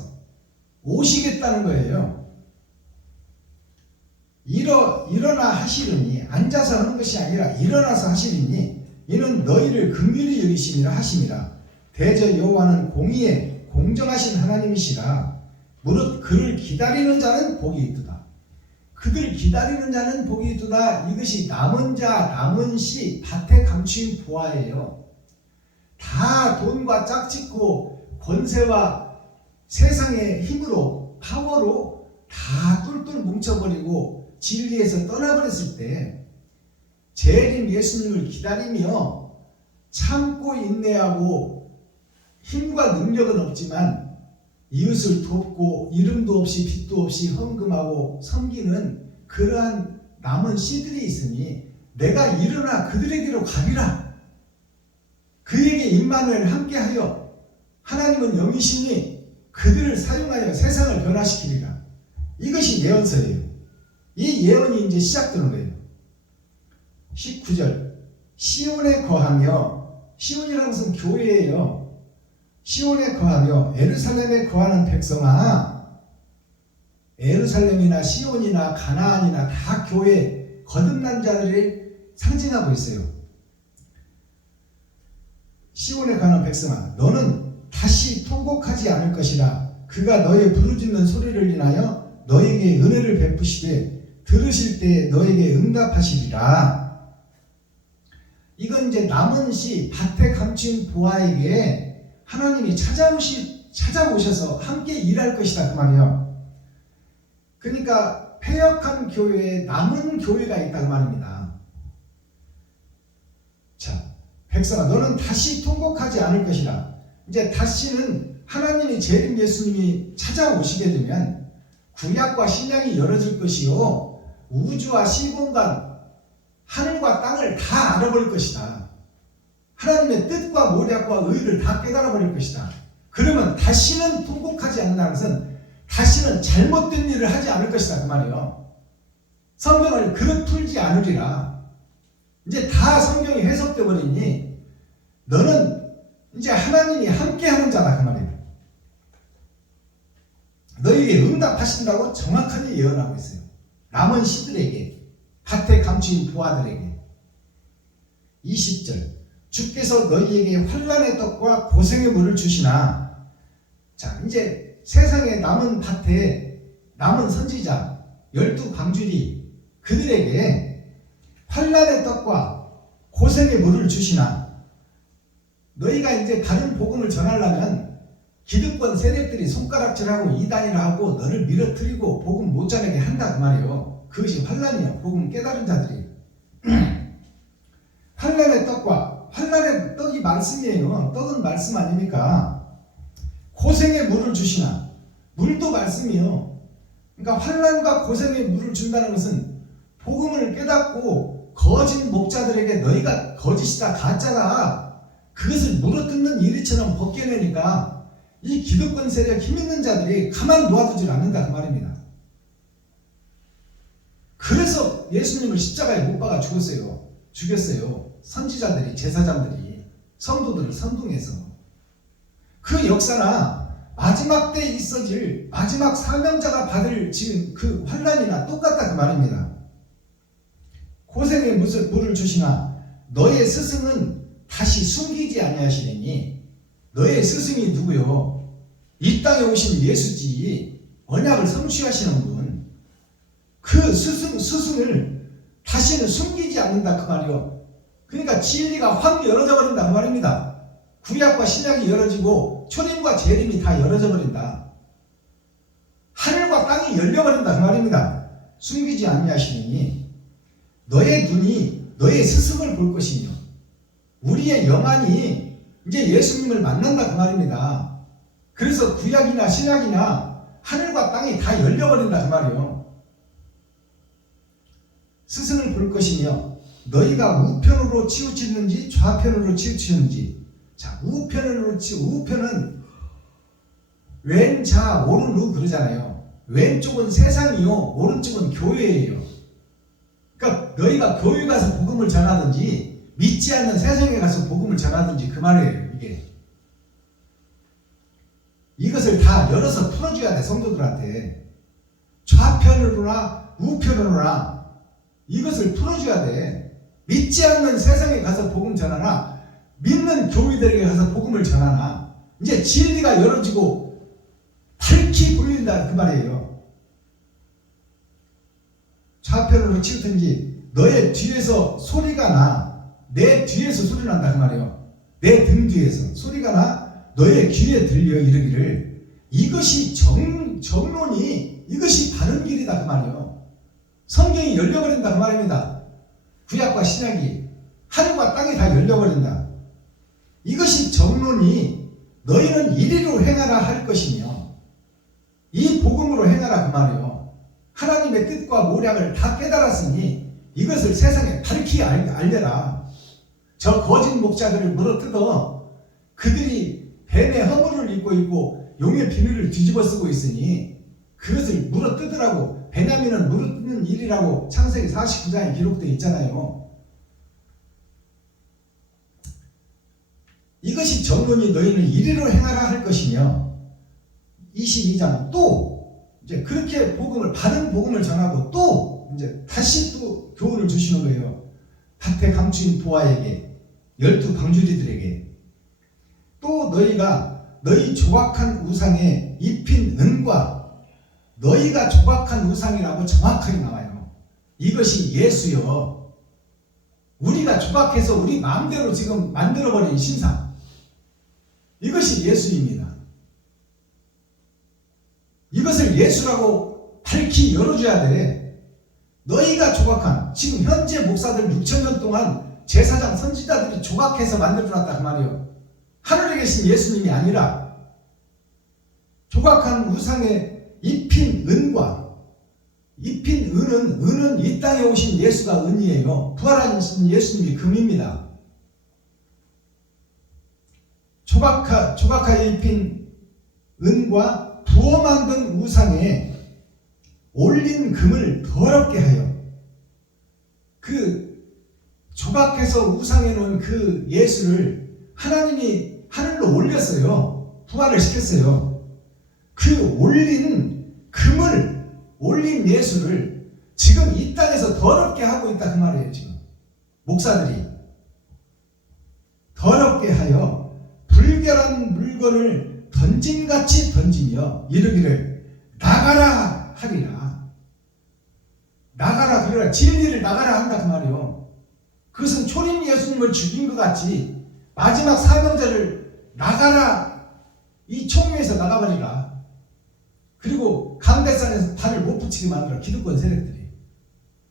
오시겠다는 거예요. 일어나 하시리니, 앉아서 하는 것이 아니라 일어나서 하시리니 이는 너희를 긍휼히 여기심이라 하심이라. 대저 여호와는 공의에 공정하신 하나님이시라. 무릇 그를 기다리는 자는 복이 있도다. 그들 기다리는 자는 복이 있도다. 이것이 남은 자, 남은 씨, 밭에 감추인 보화예요. 다 돈과 짝짓고 권세와 세상의 힘으로, 파워로 다 똘똘 뭉쳐버리고 진리에서 떠나버렸을 때 재림 예수님을 기다리며 참고 인내하고 힘과 능력은 없지만 이웃을 돕고 이름도 없이 빚도 없이 헌금하고 섬기는 그러한 남은 씨들이 있으니 내가 일어나 그들에게로 가리라. 그에게 임마누엘 함께하여 하나님은 영이시니 그들을 사용하여 세상을 변화시키리라. 이것이 예언서예요. 이 예언이 이제 시작되는 거예요. 19절 시온에 거하며, 시온이라는 것은 교회예요. 시온에 거하며 예루살렘에 거하는 백성아, 예루살렘이나 시온이나 가나안이나 다 교회 거듭난 자들을 상징하고 있어요. 시온에 거하는 백성아, 너는 다시 통곡하지 않을 것이라. 그가 너의 부르짖는 소리를 인하여 너에게 은혜를 베푸시되 들으실 때 너에게 응답하시리라. 이건 이제 남은 씨 밭에 감춘 보아에게 하나님이 찾아오셔서 함께 일할 것이다 그 말이에요. 그러니까 패역한 교회에 남은 교회가 있다 그 말입니다. 자, 백성아 너는 다시 통곡하지 않을 것이라. 이제 다시는 하나님이 재림 예수님이 찾아오시게 되면 구약과 신약이 열어질 것이요 우주와 시공간 하늘과 땅을 다 알아버릴 것이다. 하나님의 뜻과 모략과 의를 다 깨달아버릴 것이다. 그러면 다시는 통곡하지 않는다는 것은 다시는 잘못된 일을 하지 않을 것이다 그 말이에요. 성경을 그릇 풀지 않으리라. 이제 다 성경이 해석돼 버리니 너는 이제 하나님이 함께하는 자다 그 말이에요. 너에게 응답하신다고 정확하게 예언하고 있어요. 남은 씨들에게, 밭에 감추인 부하들에게. 20절 주께서 너희에게 환난의 떡과 고생의 물을 주시나. 자, 이제 세상에 남은 밭에 남은 선지자 12광주리 그들에게 환난의 떡과 고생의 물을 주시나. 너희가 이제 다른 복음을 전하려면 기득권 세력들이 손가락질하고 이단이라 하고 너를 밀어뜨리고 복음 못 전하게 한다 그 말이에요. 그것이 환난이요. 복음 깨달은 자들이. 환난의 떡과, 환난의 떡이 말씀이에요. 떡은 말씀 아닙니까? 고생의 물을 주시나. 물도 말씀이요. 그러니까 환난과 고생의 물을 준다는 것은 복음을 깨닫고 거짓 목자들에게 너희가 거짓이다 가짜다 그것을 물어뜯는 이리처럼 벗겨내니까 이 기득권 세력 힘 있는 자들이 가만 놓아두질 않는다 그 말입니다. 그래서 예수님을 십자가에 못 박아 죽였어요. 선지자들이, 제사장들이 성도들을 선동해서. 그 역사나 마지막 때 있어질 마지막 사명자가 받을 지금 그 환난이나 똑같다 그 말입니다. 고생의 물을 주시나 너의 스승은 다시 숨기지 아니하시리니. 너의 스승이 누구요? 이 땅에 오신 예수지. 언약을 성취하시는 분. 그 스승을 다시는 숨기지 않는다 그 말이요. 그러니까 진리가 확 열어져 버린다 그 말입니다. 구약과 신약이 열어지고 초림과 재림이 다 열어져 버린다. 하늘과 땅이 열려버린다 그 말입니다. 숨기지 아니하시니 너의 눈이 너의 스승을 볼 것이며 우리의 영안이 이제 예수님을 만난다 그 말입니다. 그래서 구약이나 신약이나 하늘과 땅이 다 열려버린다 그 말이에요. 스승을 볼 것이며 너희가 우편으로 치우치는지 좌편으로 치우치는지. 자, 우편은 왼좌 오른우 그러잖아요. 왼쪽은 세상이요 오른쪽은 교회예요. 그러니까 너희가 교회 가서 복음을 전하든지 믿지 않는 세상에 가서 복음을 전하든지 그 말이에요. 이것을 다 열어서 풀어줘야 돼 성도들한테. 좌편으로나 우편으로나 이것을 풀어줘야 돼. 믿지 않는 세상에 가서 복음 전하나 믿는 교회들에게 가서 복음을 전하나 이제 진리가 열어지고 밝히 보인다 그 말이에요. 좌편으로 치우든지 너의 뒤에서 소리가 나. 내 뒤에서 소리 난다 그 말이에요. 내 등 뒤에서 소리가 나 너의 귀에 들려 이르기를 이것이 정론이 이것이 바른 길이다 그 말이에요. 성경이 열려버린다 그 말입니다. 구약과 신약이 하늘과 땅이 다 열려버린다. 이것이 정론이 너희는 이리로 행하라 할 것이며 이 복음으로 행하라 그 말이요. 하나님의 뜻과 모략을 다 깨달았으니 이것을 세상에 밝히 알려라. 저 거짓 목자들을 물어뜯어 그들이 뱀의 허물을 입고 있고 용의 비늘을 뒤집어 쓰고 있으니 그것을 물어뜯으라고. 베냐민은 물어뜯는 일이라고 창세기 49장에 기록되어 있잖아요. 이것이 전론이 너희는 이리로 행하라 할 것이며 22장 또 이제 그렇게 복음을 바른 복음을 전하고 또 이제 다시 또 교훈을 주시는 거예요. 밭에 감추인 보아에게 12 방주리들에게 또 너희가 너희 조각한 우상에 입힌 은과 너희가 조각한 우상이라고 정확하게 나와요. 이것이 예수요. 우리가 조각해서 우리 마음대로 지금 만들어버린 신상. 이것이 예수입니다. 이것을 예수라고 밝히 열어줘야 돼. 너희가 조각한, 지금 현재 목사들 6,000년 동안 제사장 선지자들이 조각해서 만들어놨다 그 말이에요. 하늘에 계신 예수님이 아니라 조각한 우상에 입힌 은과, 입힌 은은 이 땅에 오신 예수가 은이에요. 부활하신 예수님이 금입니다. 조각하에 입힌 은과 부어 만든 우상에 올린 금을 더럽게 하여, 그 조각해서 우상에 놓은 그 예수를 하나님이 하늘로 올렸어요. 부활을 시켰어요. 그 올린 금을, 올린 예수를 지금 이 땅에서 더럽게 하고 있다 그 말이에요. 지금 목사들이 더럽게 하여 불결한 물건을 던짐같이 던지며 이르기를 나가라 하리라. 나가라 그래라. 진리를 나가라 한다 그 말이에요. 그것은 초림 예수님을 죽인 것 같이 마지막 사명자를 나가라, 이 총회에서 나가버리라. 그리고 강대산에서 발을 못 붙이게 만들어. 기득권 세력들이.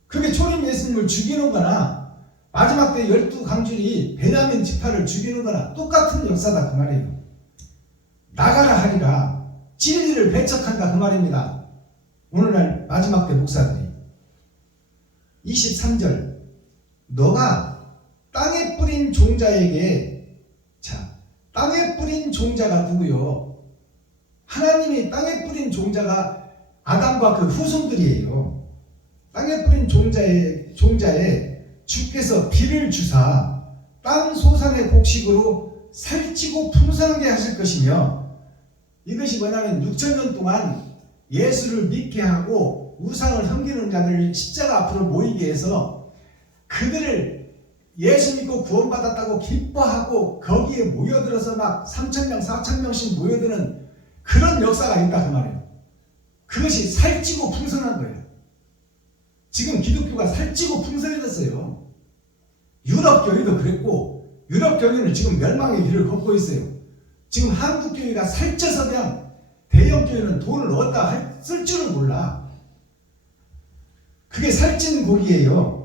그게 초림 예수님을 죽이는 거나 마지막 때 12 강줄이 베냐민 지파를 죽이는 거나 똑같은 역사다 그 말이에요. 나가라 하리라. 진리를 배척한다 그 말입니다. 오늘날 마지막 때 목사들이. 23절 너가 땅에 뿌린 종자에게, 자, 땅에 뿌린 종자가 누구요? 하나님이 땅에 뿌린 종자가 아담과 그 후손들이에요. 땅에 뿌린 종자에 주께서 비를 주사 땅 소산의 곡식으로 살찌고 풍성하게 하실 것이며, 이것이 뭐냐면 6,000년 동안 예수를 믿게 하고 우상을 섬기는 자들을 십자가 앞으로 모이게 해서 그들을 예수 믿고 구원받았다고 기뻐하고 거기에 모여들어서 막 3,000명 4,000명씩 모여드는 그런 역사가 있다 그 말이에요. 그것이 살찌고 풍성한 거예요. 지금 기독교가 살찌고 풍성해졌어요. 유럽 교회도 그랬고, 유럽 교회는 지금 멸망의 길을 걷고 있어요. 지금 한국 교회가 살쪄서 그냥 대형 교회는 돈을 얻다 쓸 줄을 몰라. 그게 살찐 곡이에요.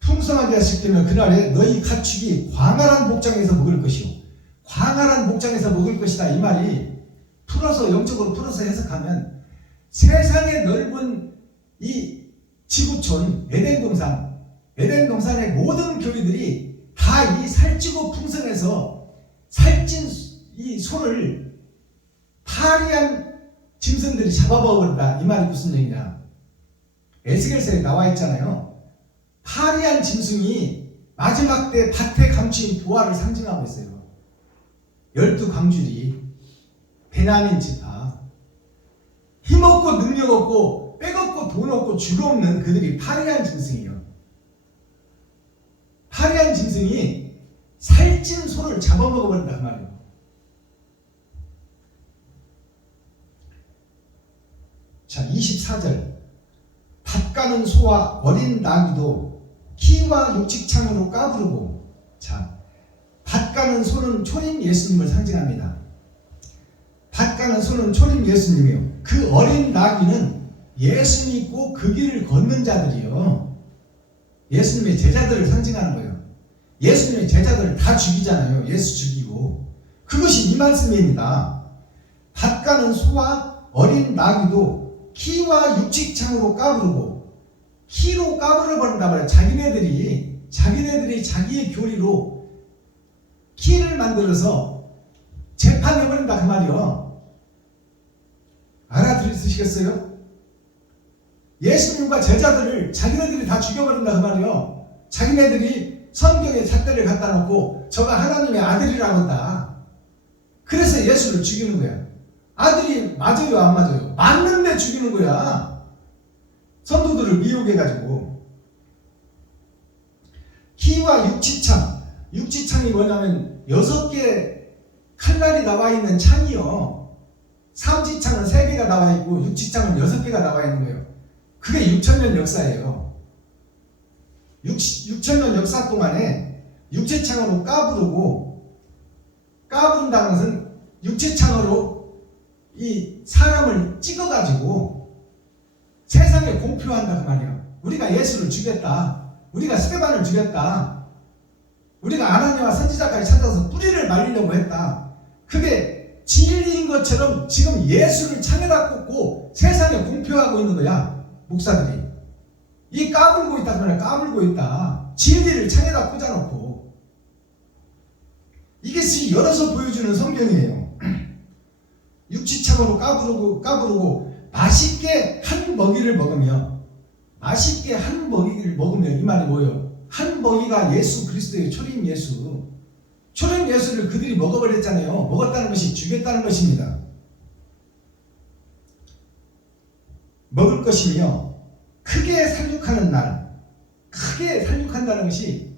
풍성하게 하실 때면 그날에 너희 가축이 광활한 목장에서 먹을 것이요. 광활한 목장에서 먹을 것이다. 이 말이 풀어서, 영적으로 풀어서 해석하면 세상의 넓은 이 지구촌 에덴동산의 모든 교회들이 다 이 살찌고 풍성해서 살찐 이 소를 파리한 짐승들이 잡아먹어버린다. 이 말이 무슨 얘기냐. 에스겔서에 나와 있잖아요. 파리한 짐승이 마지막 때 밭에 감추인 보화를 상징하고 있어요. 12 광줄이, 베냐민 지파, 힘없고 능력 없고 백없고 돈 없고 줄 없는 그들이 파리한 짐승이에요. 파리한 짐승이 살찐 소를 잡아먹어버린단 말이에요. 자, 24절 밭 가는 소와 어린 나귀도 키와 육직창으로 까부르고, 자, 밭 가는 소는 초림 예수님을 상징합니다. 밭 가는 소는 초림 예수님이요. 그 어린 나귀는 예수 믿고 그 길을 걷는 자들이요. 예수님의 제자들을 상징하는 거예요. 예수님의 제자들을 다 죽이잖아요. 예수 죽이고. 그것이 이 말씀입니다. 밭가는 소와 어린 나귀도 키와 육직창으로 까부르고, 키로 까부러 버린다 말이에요. 자기네들이 자기의 교리로 키를 만들어서 재판해버린다 그 말이요. 알아들으시겠어요? 예수님과 제자들을 자기네들이 다 죽여버린다 그 말이요. 자기네들이 성경에 잣대를 갖다 놓고 저가 하나님의 아들이라고 한다. 그래서 예수를 죽이는 거야. 아들이 맞아요 안 맞아요? 맞는데 죽이는 거야. 성도들을 미혹해가지고. 키와 육지창이 뭐냐면 6개 칼날이 나와 있는 창이요. 삼지창은 3개가 나와 있고 육지창은 6개가 나와 있는 거예요. 그게 6,000년 역사예요. 6,000년 역사 동안에 육지창으로 까부른다는 것은 육지창으로 이 사람을 찍어가지고 세상에 공표한다 그 말이야. 우리가 예수를 죽였다. 우리가 스데반을 죽였다. 우리가 아나니아와 선지자까지 찾아서 뿌리를 말리려고 했다. 그게 진리인 것처럼 지금 예수를 창에다 꽂고 세상에 공표하고 있는 거야. 목사들이. 이 까불고 있다 그러면 까불고 있다. 진리를 창에다 꽂아놓고. 이것이 열어서 보여주는 성경이에요. 육지창으로 까부르고 맛있게 한 먹이를 먹으며, 맛있게 한 먹이를 먹으며, 이 말이 뭐예요? 한 먹이가 예수 그리스도의 초림 예수. 초림 예수를 그들이 먹어버렸잖아요. 먹었다는 것이 죽였다는 것입니다. 먹을 것이며 크게 살육하는 날, 크게 살육한다는 것이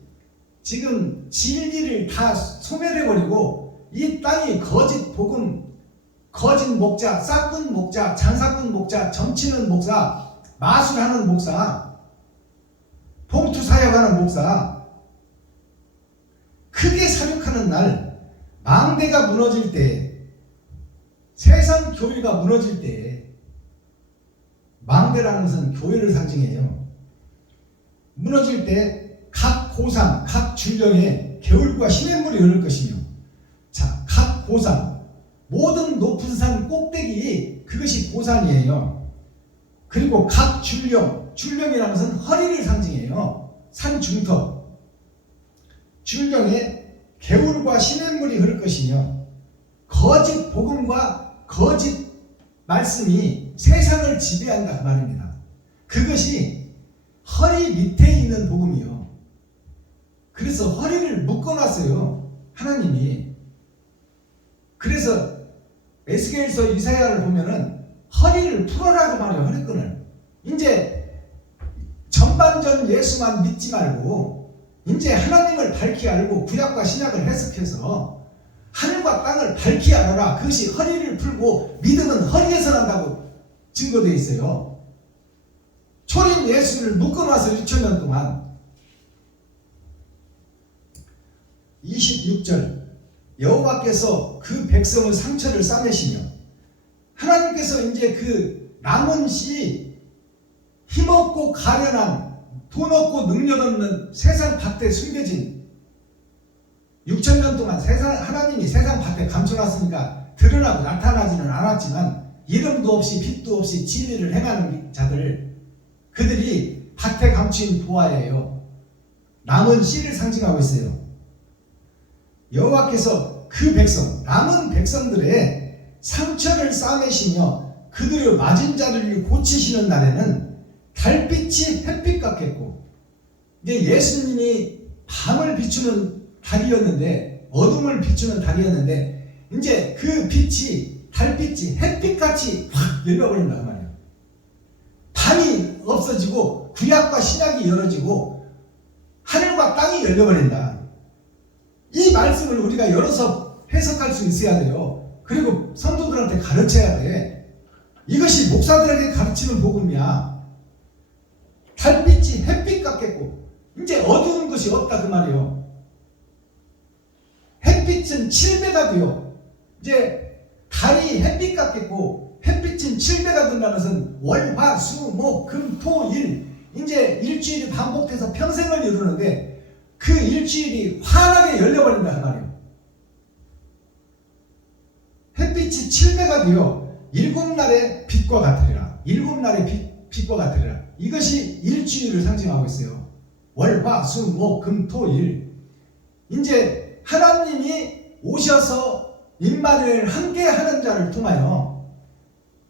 지금 진리를 다 소멸해버리고 이 땅이 거짓 복음, 거짓 목자, 싹군 목자, 장사꾼 목자, 점치는 목사, 마술하는 목사, 봉투 사역하는 목사, 크게 사육하는 날, 망대가 무너질 때, 세상 교회가 무너질 때, 망대라는 것은 교회를 상징해요. 무너질 때 각 고산, 각 줄령에 개울과 시냇물이 흐를 것이며, 자, 각 고산, 모든 높은 산 꼭대기, 그것이 고산이에요. 그리고 각 줄령이라는 것은 허리를 상징해요. 산 중턱. 줄령에 개울과 시냇물이 흐를 것이며, 거짓 복음과 거짓 말씀이 세상을 지배한다 그 말입니다. 그것이 허리 밑에 있는 복음이요. 그래서 허리를 묶어놨어요. 하나님이. 그래서 에스겔서 이사야를 보면은 허리를 풀어라 그 말이에요. 허리끈을. 이제 전반전 예수만 믿지 말고 이제 하나님을 밝히 알고 구약과 신약을 해석해서 하늘과 땅을 밝히 알아라. 그것이 허리를 풀고 믿음은 허리에서 난다고 증거되어 있어요. 초림 예수를 묶어놔서 2000년 동안. 26절 여호와께서 그 백성의 상처를 싸매시며, 하나님께서 이제 그 남은 씨 힘없고 가련한 돈 없고 능력 없는 세상 밭에 숨겨진 6,000년 동안 하나님이 세상 밭에 감춰놨으니까 드러나고 나타나지는 않았지만 이름도 없이 빛도 없이 진리를 행하는 자들, 그들이 밭에 감춘 보화예요. 남은 씨를 상징하고 있어요. 여호와께서 그 백성, 남은 백성들의 상처를 싸매시며 그들의 맞은 자를 고치시는 날에는 달빛이 햇빛 같겠고, 이제 예수님이 밤을 비추는 달이었는데, 어둠을 비추는 달이었는데, 이제 그 빛이, 달빛이 햇빛같이 확 열려버린단 말이에요. 밤이 없어지고 구약과 신약이 열어지고 하늘과 땅이 열려버린다. 이 말씀을 우리가 열어서 해석할 수 있어야 돼요. 그리고 성도들한테 가르쳐야 돼. 이것이 목사들에게 가르치는 복음이야. 달빛이 햇빛 같겠고, 이제 어두운 것이 없다 그 말이에요. 햇빛은 7배가 돼요. 이제 달이 햇빛 같겠고, 햇빛은 7배가 된다는 것은 월, 화, 수, 목, 금, 토, 일, 이제 일주일이 반복돼서 평생을 이루는데 그 일주일이 환하게 열려버린다 그 말이에요. 햇빛이 7배가 되어 7날의 빛과 같으리라. 7날의 빛과 같으리라. 이것이 일주일을 상징하고 있어요. 월, 화, 수, 목, 금, 토, 일. 이제 하나님이 오셔서 임마누엘 함께 하는 자를 통하여,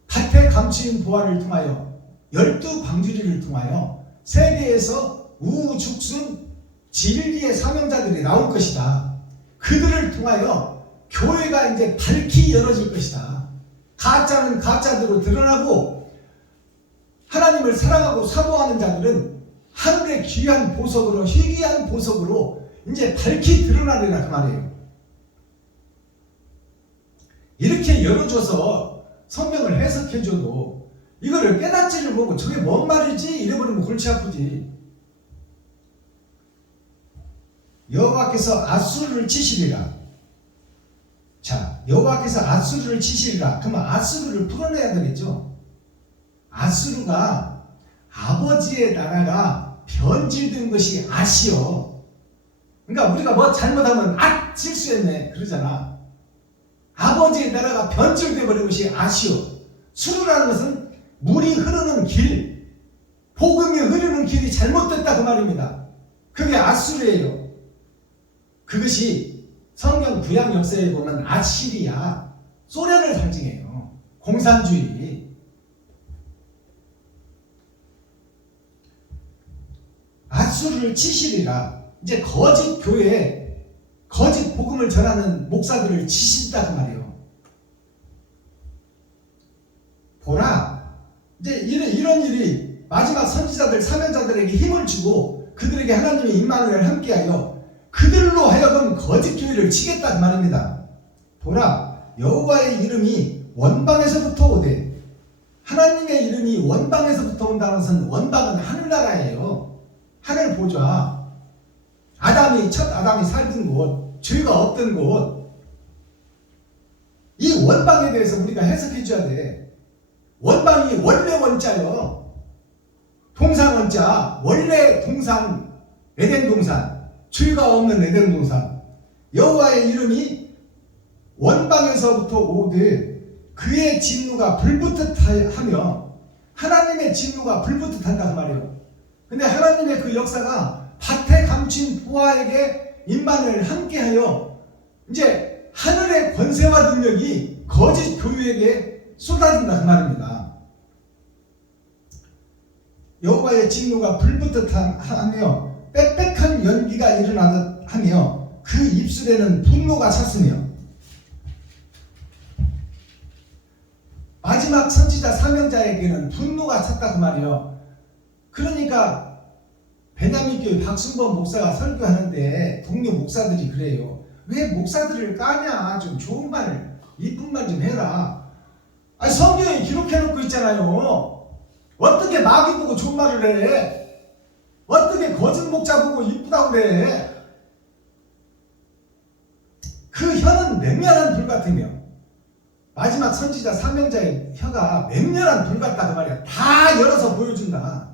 밭에 감추인 보화를 통하여, 12광주리를 통하여 세계에서 우죽순 진리의 사명자들이 나올 것이다. 그들을 통하여 교회가 이제 밝히 열어질 것이다. 가짜는 가짜대로 드러나고 하나님을 사랑하고 사모하는 자들은 하늘의 귀한 보석으로, 희귀한 보석으로 이제 밝히 드러나리라 그 말이에요. 이렇게 열어줘서 성경을 해석해줘도 이거를 깨닫지를 못하고 저게 뭔 말이지 이래버리면 골치 아프지. 여호와께서 앗수르를 치시리라. 자, 여호와께서 앗수르를 치시리라. 그러면 앗수르를 풀어내야 되겠죠. 앗수르가 아버지의 나라가 변질된 것이 앗이요. 그러니까 우리가 뭐 잘못하면 앗 실수했네 그러잖아. 아버지의 나라가 변질되어 버린 것이 앗이요. 수르라는 것은 물이 흐르는 길, 복음이 흐르는 길이 잘못됐다 그 말입니다. 그게 앗수르예요. 그것이 성경 구약 역사에 보면 아시리아, 소련을 상징해요. 공산주의. 앗수르를 치시리라. 이제 거짓 교회, 거짓 복음을 전하는 목사들을 치신다 그 말이에요. 보라, 이제 이런 일이 마지막 선지자들, 사명자들에게 힘을 주고 그들에게 하나님의 임마누엘 함께하여 그들로 하여금 거짓 교회를 치겠다 그 말입니다. 보라, 여호와의 이름이 원방에서부터 오되. 하나님의 이름이 원방에서부터 온다는 것은, 원방은 하늘나라예요. 하늘 보좌. 첫 아담이 살던 곳, 죄가 없던 곳. 이 원방에 대해서 우리가 해석해 줘야 돼. 원방이 원래 원자요. 동산 원자, 원래 동산, 에덴 동산. 죄가 없는 에덴 동산. 여호와의 이름이 원방에서부터 오되 그의 진노가 불붙듯 하며, 하나님의 진노가 불붙듯 한다 그 말이에요. 근데 하나님의 그 역사가 밭에 감춘 부하에게 임마누엘 함께하여 이제 하늘의 권세와 능력이 거짓 교회에게 쏟아진다 그 말입니다. 여호와의 진노가 불붙듯 하며 빽빽한 연기가 일어나듯 하며 그 입술에는 분노가 찼으며. 마지막 선지자 사명자에게는 분노가 찼다 그 말이에요. 그러니까 베냐민 교회 박순범 목사가 설교하는데 동료 목사들이 그래요. 왜 목사들을 까냐? 좀 좋은 말, 이쁜 말 좀 해라. 아니 성경에 기록해놓고 있잖아요. 어떻게 마귀 보고 좋은 말을 해? 어떻게 거짓 목자 보고 이쁘다고 그래? 그 혀는 맹렬한 불 같으며, 마지막 선지자 사명자의 혀가 맹렬한 불 같다 그 말이야. 다 열어서 보여준다.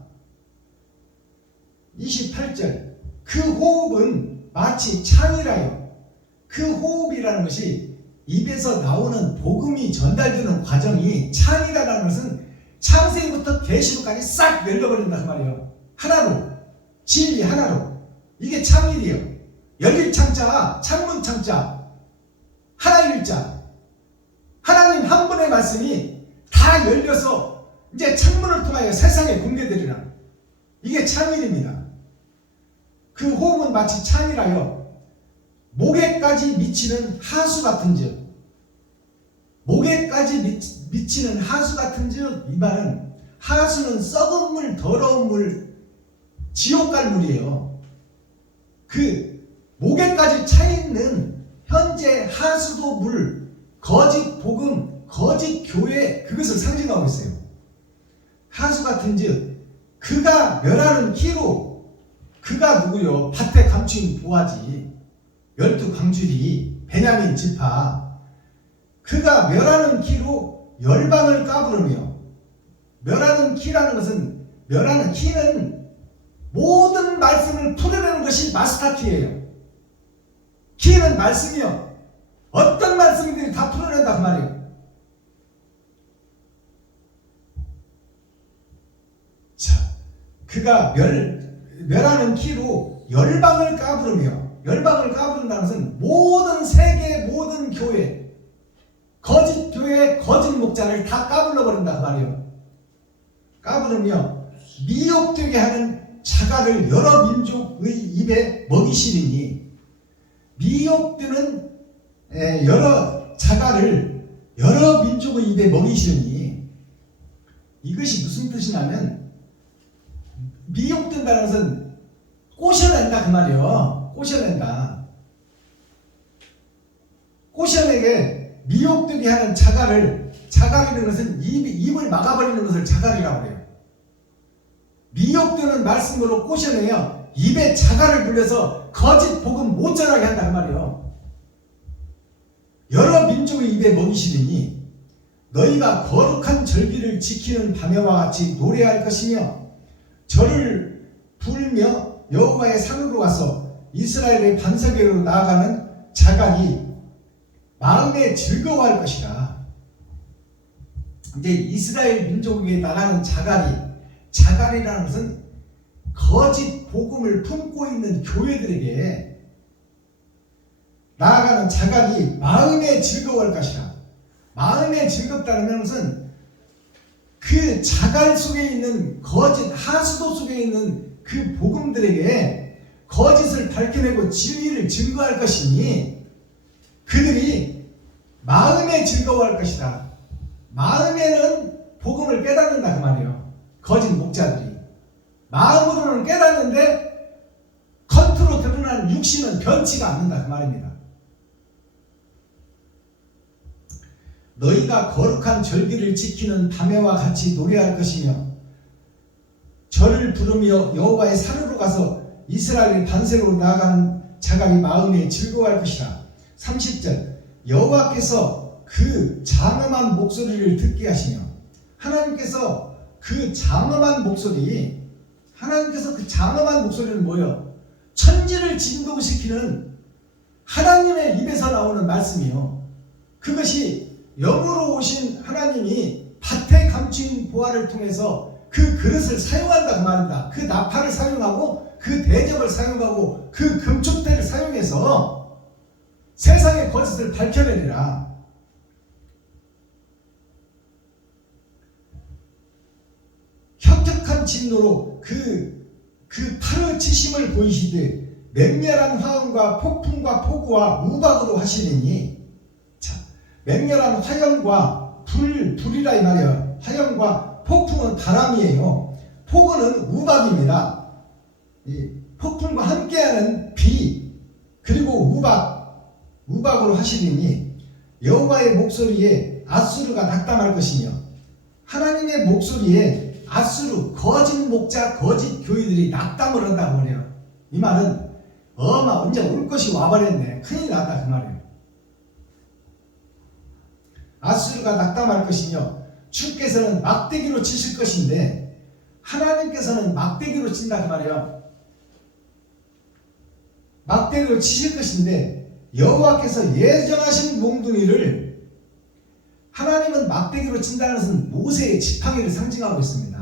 28절, 그 호흡은 마치 창이라요. 그 호흡이라는 것이 입에서 나오는 복음이 전달되는 과정이, 창이라는 것은 창세기부터 계시록까지 싹 열려버린다 그 말이에요. 하나로, 진리 하나로. 이게 창일이에요. 열릴 창자, 창문 창자, 하나일자. 하나님 한 분의 말씀이 다 열려서 이제 창문을 통하여 세상에 공개되리라. 이게 창일입니다. 그 호흡은 마치 창이라요. 목에까지 미치는 하수 같은즉. 목에까지 미치는 하수 같은즉, 이 말은 하수는 썩은 물, 더러운 물, 지옥 갈 물이에요. 그 목에까지 차 있는 현재 하수도 물, 거짓 복음, 거짓 교회, 그것을 상징하고 있어요. 하수 같은즉 그가 멸하는 키로. 그가 누구요? 밭에 감춘 보아지, 12광주리, 베냐민 지파. 그가 멸하는 키로 열방을 까부르며. 멸하는 키라는 것은, 멸하는 키는 모든 말씀을 풀어내는 것이 마스터 키예요. 키는 말씀이요. 어떤 말씀이든 다 풀어낸다 그 말이에요. 자, 그가 멸하는 키로 열방을 까부른다는 것은 모든 세계 모든 교회, 거짓 교회, 거짓 목자를 다 까불러 버린다 그 말이에요. 까부르며 미혹되게 하는 자갈을 여러 민족의 입에 먹이시리니, 미혹되는 여러 자갈을 여러 민족의 입에 먹이시리니, 이것이 무슨 뜻이냐면 미혹된다는 것은 꼬셔낸다 그 말이에요. 꼬셔낸다. 꼬셔내게 미혹되게 하는 자갈이라는 것은 입을 막아버리는 것을 자갈이라고 해요. 미혹되는 말씀으로 꼬셔내요. 입에 자갈을 불려서 거짓 복음 못 전하게 한단 말이에요. 여러 민족의 입에 먹이시리니 너희가 거룩한 절기를 지키는 밤에와 같이 노래할 것이며 절을 부르며 여호와의 산으로 가서 이스라엘의 반석으로 나아가는 자갈이 마음에 즐거워할 것이라. 이제 이스라엘 민족에게 나가는 자갈이라는 것은 거짓 복음을 품고 있는 교회들에게 나아가는 자갈이 마음에 즐거워할 것이라. 마음에 즐겁다는 것은 그 자갈 속에 있는 거짓 하수도 속에 있는 그 복음들에게 거짓을 밝혀내고 진리를 증거할 것이니 그들이 마음에 즐거워할 것이다. 마음에는 복음을 깨닫는다 그 말이에요. 거짓 목자들이 마음으로는 깨닫는데 겉으로 드러난 육신은 변치가 않는다 그 말입니다. 너희가 거룩한 절기를 지키는 밤에와 같이 노래할 것이며 절을 부르며 여호와의 산으로 가서 이스라엘의 반석으로 나아가는 자갈이 마음에 즐거워할 것이라. 30절 여호와께서 그 장엄한 목소리를 듣게 하시며, 하나님께서 그 장엄한 목소리는 뭐예요? 천지를 진동시키는 하나님의 입에서 나오는 말씀이요. 그것이 영으로 오신 하나님이 밭에 감춘 보화를 통해서 그 그릇을 사용한다 그 말입니다. 그 나팔을 사용하고 그 대접을 사용하고 그 금축대를 사용해서 세상의 거짓을 밝혀내리라. 혁혁한 진노로 그 파르치심을 보이시되 맹렬한 화음과 폭풍과 폭우와 우박으로 하시리니. 자, 맹렬한 화염과 불이라 이 말이에요. 화염과 폭풍은 바람이에요. 폭우는 우박입니다. 이 폭풍과 함께하는 비, 그리고 우박으로 하시리니 여호와의 목소리에 아수르가 낙담할 것이며, 하나님의 목소리에 아수르, 거짓 목자, 거짓 교회들이 낙담을 한다고 그래요. 이 말은 언제 올 것이 와버렸네, 큰일 났다 그 말이에요. 아수르가 낙담할 것이며 주께서는 막대기로 치실 것인데, 하나님께서는 막대기로 친다 그 말이에요. 막대기로 치실 것인데, 여호와께서 예정하신 몽둥이를, 하나님은 막대기로 친다는 것은 모세의 지팡이를 상징하고 있습니다.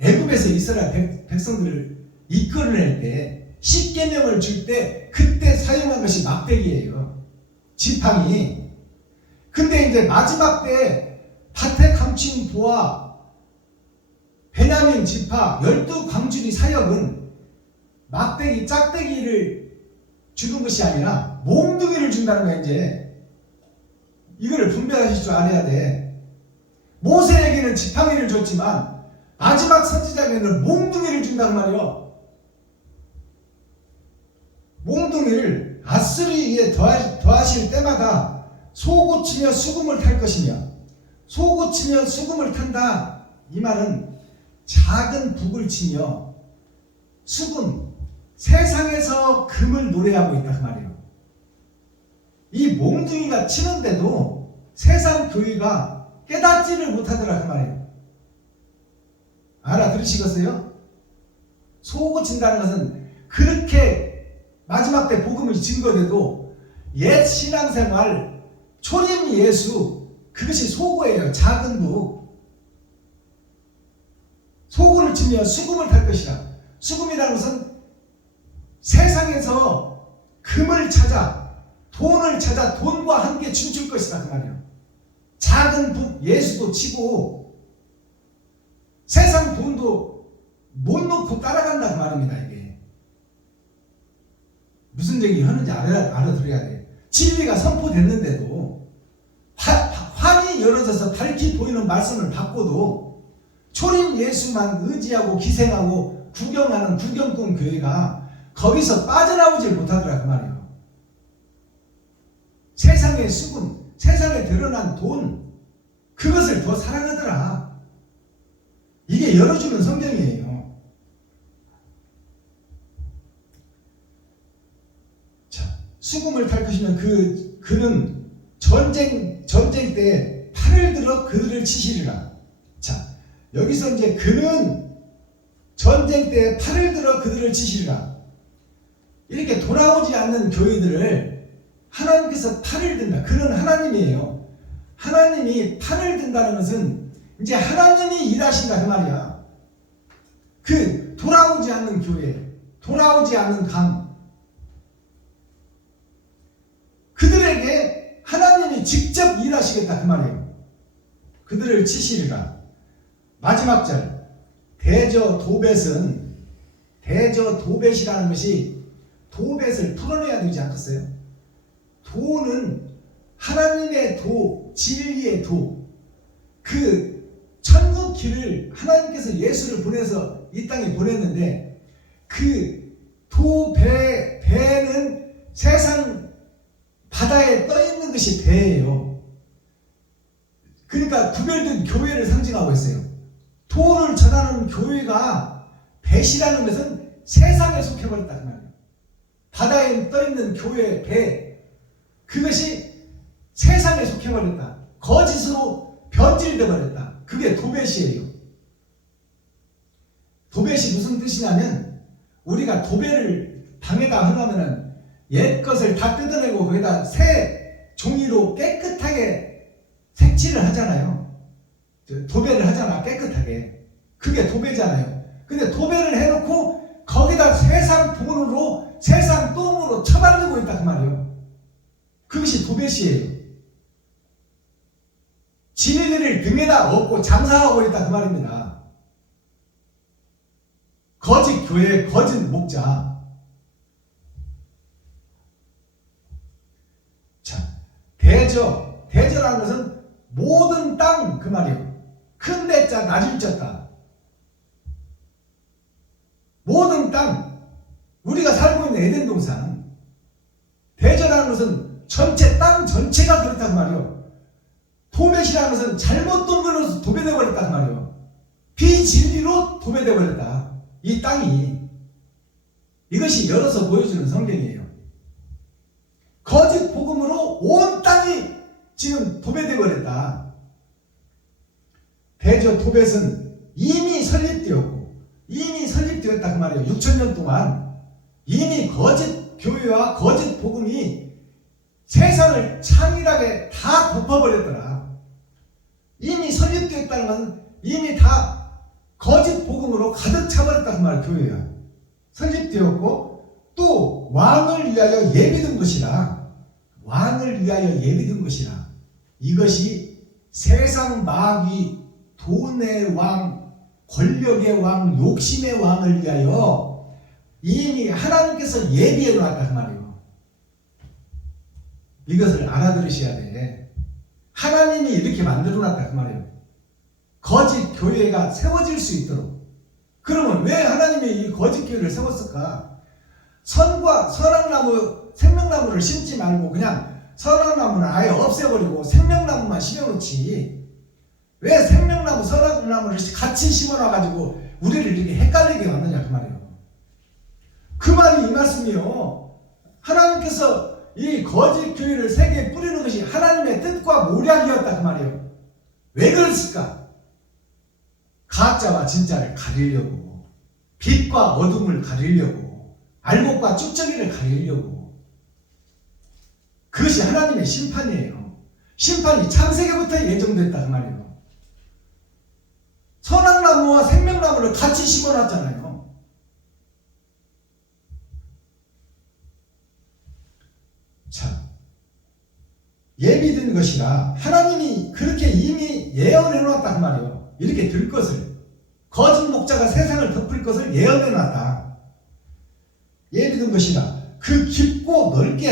애굽에서 이스라엘 백성들을 이끌어낼 때, 십계명을 줄 때 그때 사용한 것이 막대기예요. 지팡이. 근데 이제 마지막 때 밭에 감춘 보화, 베냐민 지파 12광주리 사역은 막대기, 짝대기를 주는 것이 아니라 몽둥이를 준다는 거야. 이제 이거를 분별하실 줄 알아야 돼. 모세에게는 지팡이를 줬지만 마지막 선지자에게는 몽둥이를 준단 말이요. 몽둥이를 아수리에 더하실 때마다 소고치며 수금을 탈 것이며, 소고치며 수금을 탄다 이 말은 작은 북을 치며 수금, 세상에서 금을 노래하고 있다 그 말이에요. 이 몽둥이가 치는데도 세상 교회가 깨닫지를 못하더라 그 말이에요. 알아들으시겠어요? 소고친다는 것은 그렇게 마지막 때 복음이 증거돼도 옛 신앙생활 초림 예수 그것이 소고예요. 작은 부. 소고를 치면 수금을 탈 것이라. 수금이라는 것은 세상에서 금을 찾아 돈을 찾아 돈과 함께 춤출 것이다 그 말이에요. 작은 북 예수도 치고 세상 돈도 못 놓고 따라간다 그 말입니다. 이게 무슨 얘기 하는지 알아들어야 돼. 진리가 선포됐는데도 환히 열어져서 밝히 보이는 말씀을 받고도 초림 예수만 의지하고 기생하고 구경하는 구경꾼 교회가 거기서 빠져나오질 못하더라 그 말이에요. 세상의 수금, 세상에 드러난 돈, 그것을 더 사랑하더라. 이게 열어주는 성경이에요. 자, 수금을 탈 것이면 그는 전쟁 때 팔을 들어 그들을 치시리라. 자, 여기서 이제 그는 전쟁 때 팔을 들어 그들을 치시리라. 이렇게 돌아오지 않는 교회들을 하나님께서 팔을 든다. 그는 하나님이에요. 하나님이 팔을 든다는 것은 이제 하나님이 일하신다 그 말이야. 그 돌아오지 않는 교회, 돌아오지 않는 강, 그들에게 하나님이 직접 일하시겠다 그 말이에요. 그들을 치시리라. 마지막 절 대저 도벳은 대저 도벳이라는 것이 도벳을 풀어내야 되지 않겠어요? 도는 하나님의 도, 진리의 도, 그 천국 길을 하나님께서 예수를 보내서 이 땅에 보냈는데 그 배는 세상 바다에 떠 있는 것이 배예요. 그러니까 구별된 교회를 상징하고 있어요. 도를 전하는 교회가 배시라는 것은 세상에 속해버렸다 그 말이에요. 바다에 떠 있는 교회 배, 그것이 세상에 속해버렸다. 거짓으로 변질돼 버렸다. 그게 도배시예요. 도배시 무슨 뜻이냐면 우리가 도배를 방에다 하려면은 옛 것을 다 뜯어내고 거기다 새 종이로 깨끗하게 색칠을 하잖아요. 도배를 하잖아, 깨끗하게. 그게 도배잖아요. 근데 도배를 해놓고 거기다 세상 돈으로 세상 똥으로 처발리고 있다 그 말이에요. 그것이 도배시예요. 진리를 등에다 업고 장사하고 있다 그 말입니다. 거짓 교회, 거짓 목자. 자, 대저라는 것은 모든 땅 그 말이에요. 큰 대자, 낮을 자다. 모든 땅, 우리가 살고 있는 에덴 동산. 대저라는 것은 전체 땅 전체가 그렇단 말이에요. 도배시라는 것은 잘못 동거로서 도배되어 버렸단 말이에요. 비진리로 도배되어 버렸다. 이 땅이. 이것이 열어서 보여주는 성경이에요. 거짓 복음으로 온 땅이 지금 도배되어 버렸다. 대저 도벳은 이미 설립되었다 그 말이에요. 6,000년 동안 이미 거짓 교회와 거짓 복음이 세상을 창일하게 다 덮어버렸더라. 이미 설립되었다는 건 이미 다 거짓 복음으로 가득 차버렸다 그 말 교회야. 설립되었고 또 왕을 위하여 예비된 것이라. 왕을 위하여 예비된 것이라. 이것이 세상 마귀, 돈의 왕, 권력의 왕, 욕심의 왕을 위하여 이미 하나님께서 예비해 놓았다 그 말이에요. 이것을 알아들으셔야 돼. 하나님이 이렇게 만들어 놨다 그 말이에요. 거짓 교회가 세워질 수 있도록. 그러면 왜 하나님이 이 거짓 교회를 세웠을까? 선과 선한 나무, 생명나무를 심지 말고 그냥 선한 나무는 아예 없애버리고 생명나무만 심어놓지. 왜 생명나무, 선한 나무를 같이 심어놔가지고 우리를 이렇게 헷갈리게 만드냐 그 말이에요. 그 말이 이 말씀이요. 하나님께서 이 거짓 교회를 세계에 뿌리는 것이 하나님의 뜻과 모략이었다 그 말이에요. 왜 그랬을까? 가짜와 진짜를 가리려고, 빛과 어둠을 가리려고, 알곡과 쭉저기를 가리려고. 그것이 하나님의 심판이에요. 심판이 창세기부터 예정됐다 그 말이에요. 선악나무와 생명나무를 같이 심어놨잖아요. 자, 예비된 것이라 하나님이 그렇게 이미 예언해 놨다 그 말이에요. 이렇게 될 것을, 거짓 목자가 세상을 덮을 것을 예언해 놨다. 예비된 것이라 그 깊고 넓게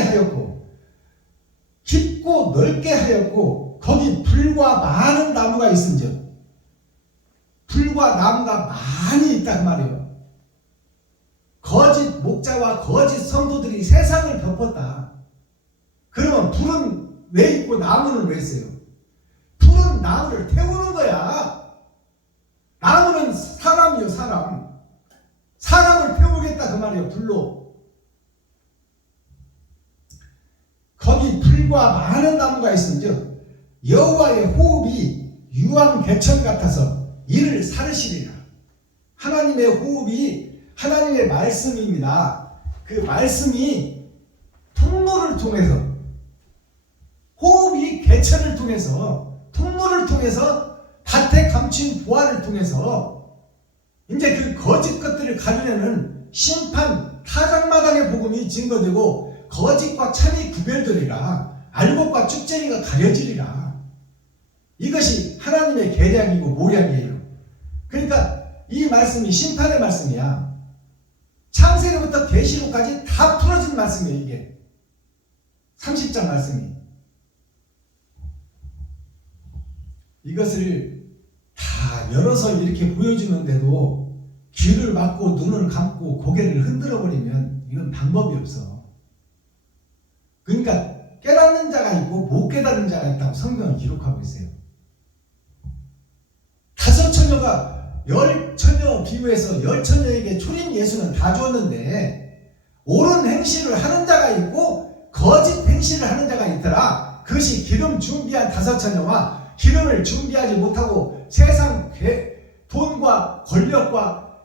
하였고 거기 불과 많은 나무가 있은즉, 불과 나무가 많이 있다 그 말이에요. 거짓 목자와 거짓 성도들이 세상을 덮었다. 그러면 불은 왜 있고 나무는 왜 있어요? 불은 나무를 태우는 거야. 나무는 사람이요, 사람. 사람을 태우겠다 그 말이에요, 불로. 거기 불과 많은 나무가 있은즉 여호와의 호흡이 유황 개천 같아서 이를 사르시리라. 하나님의 호흡이 하나님의 말씀입니다. 그 말씀이 통로를 통해서, 호흡이 개천을 통해서, 통로를 통해서, 밭에 감춘 보화를 통해서 이제 그 거짓 것들을 가려내는 심판 타작마당의 복음이 증거되고 거짓과 참이 구별되리라. 알곡과 쭉쟁이가 가려지리라. 이것이 하나님의 계략이고 모략이에요. 그러니까 이 말씀이 심판의 말씀이야. 창세기부터 계시록까지 다 풀어진 말씀이에요. 이게 30장 말씀이. 이것을 다 열어서 이렇게 보여주는데도 귀를 막고 눈을 감고 고개를 흔들어 버리면 이건 방법이 없어. 그러니까 깨닫는 자가 있고 못 깨닫는 자가 있다고 성경은 기록하고 있어요. 5처녀가 10처녀 비유해서 10처녀에게 초림 예수는 다 주었는데 옳은 행실을 하는 자가 있고 거짓 행실을 하는 자가 있더라. 그것이 기름 준비한 5처녀와 기름을 준비하지 못하고 세상 돈과 권력과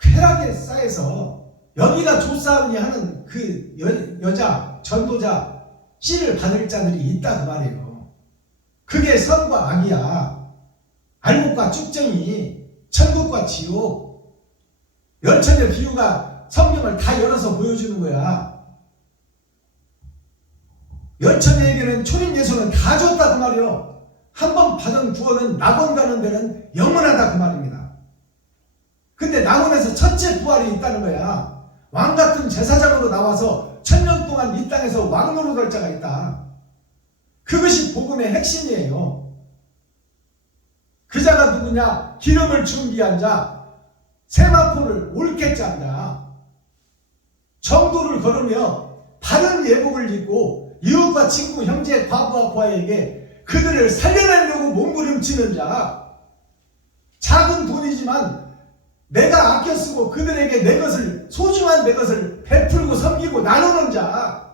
쾌락에 쌓여서 여기가 조사하느니 하는 그 여자 전도자 씨를 받을 자들이 있다 그 말이에요. 그게 선과 악이야. 알곡과 쭉정이, 천국과 지옥. 10처녀 비유가 성경을 다 열어서 보여주는 거야. 10처녀에게는 초림 예수는 다 줬다 그 말이에요. 한 번 받은 구원은 낙원 가는 데는 영원하다 그 말입니다. 근데 낙원에서 첫째 부활이 있다는 거야. 왕같은 제사장으로 나와서 1000년 동안 이 땅에서 왕노로 될 자가 있다. 그것이 복음의 핵심이에요. 그 자가 누구냐? 기름을 준비한 자, 세마포를 옳게 짠 자, 정도를 걸으며 바른 예복을 입고 이웃과 친구, 형제, 과부와 고아에게 그들을 살려내려고 몸부림치는 자, 작은 돈이지만 내가 아껴 쓰고 그들에게 내 것을, 소중한 내 것을 베풀고 섬기고 나누는 자,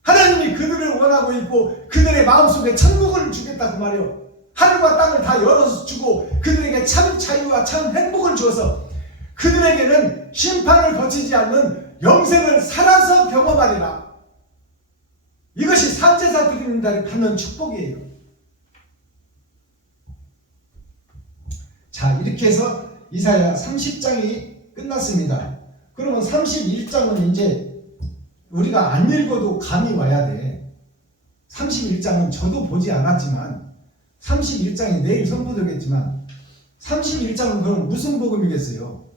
하나님이 그들을 원하고 있고 그들의 마음속에 천국을 주겠다 그 말이요. 하늘과 땅을 다 열어서 주고 그들에게 참 자유와 참 행복을 주어서 그들에게는 심판을 거치지 않는 영생을 살아서 경험하리라. 이것이 산제사 드리는 자를 받는 축복이에요. 자, 이렇게 해서 이사야 30장이 끝났습니다. 그러면 31장은 이제 우리가 안 읽어도 감이 와야 돼. 31장은 저도 보지 않았지만 31장이 내일 선포되겠지만 31장은 그럼 무슨 복음이겠어요?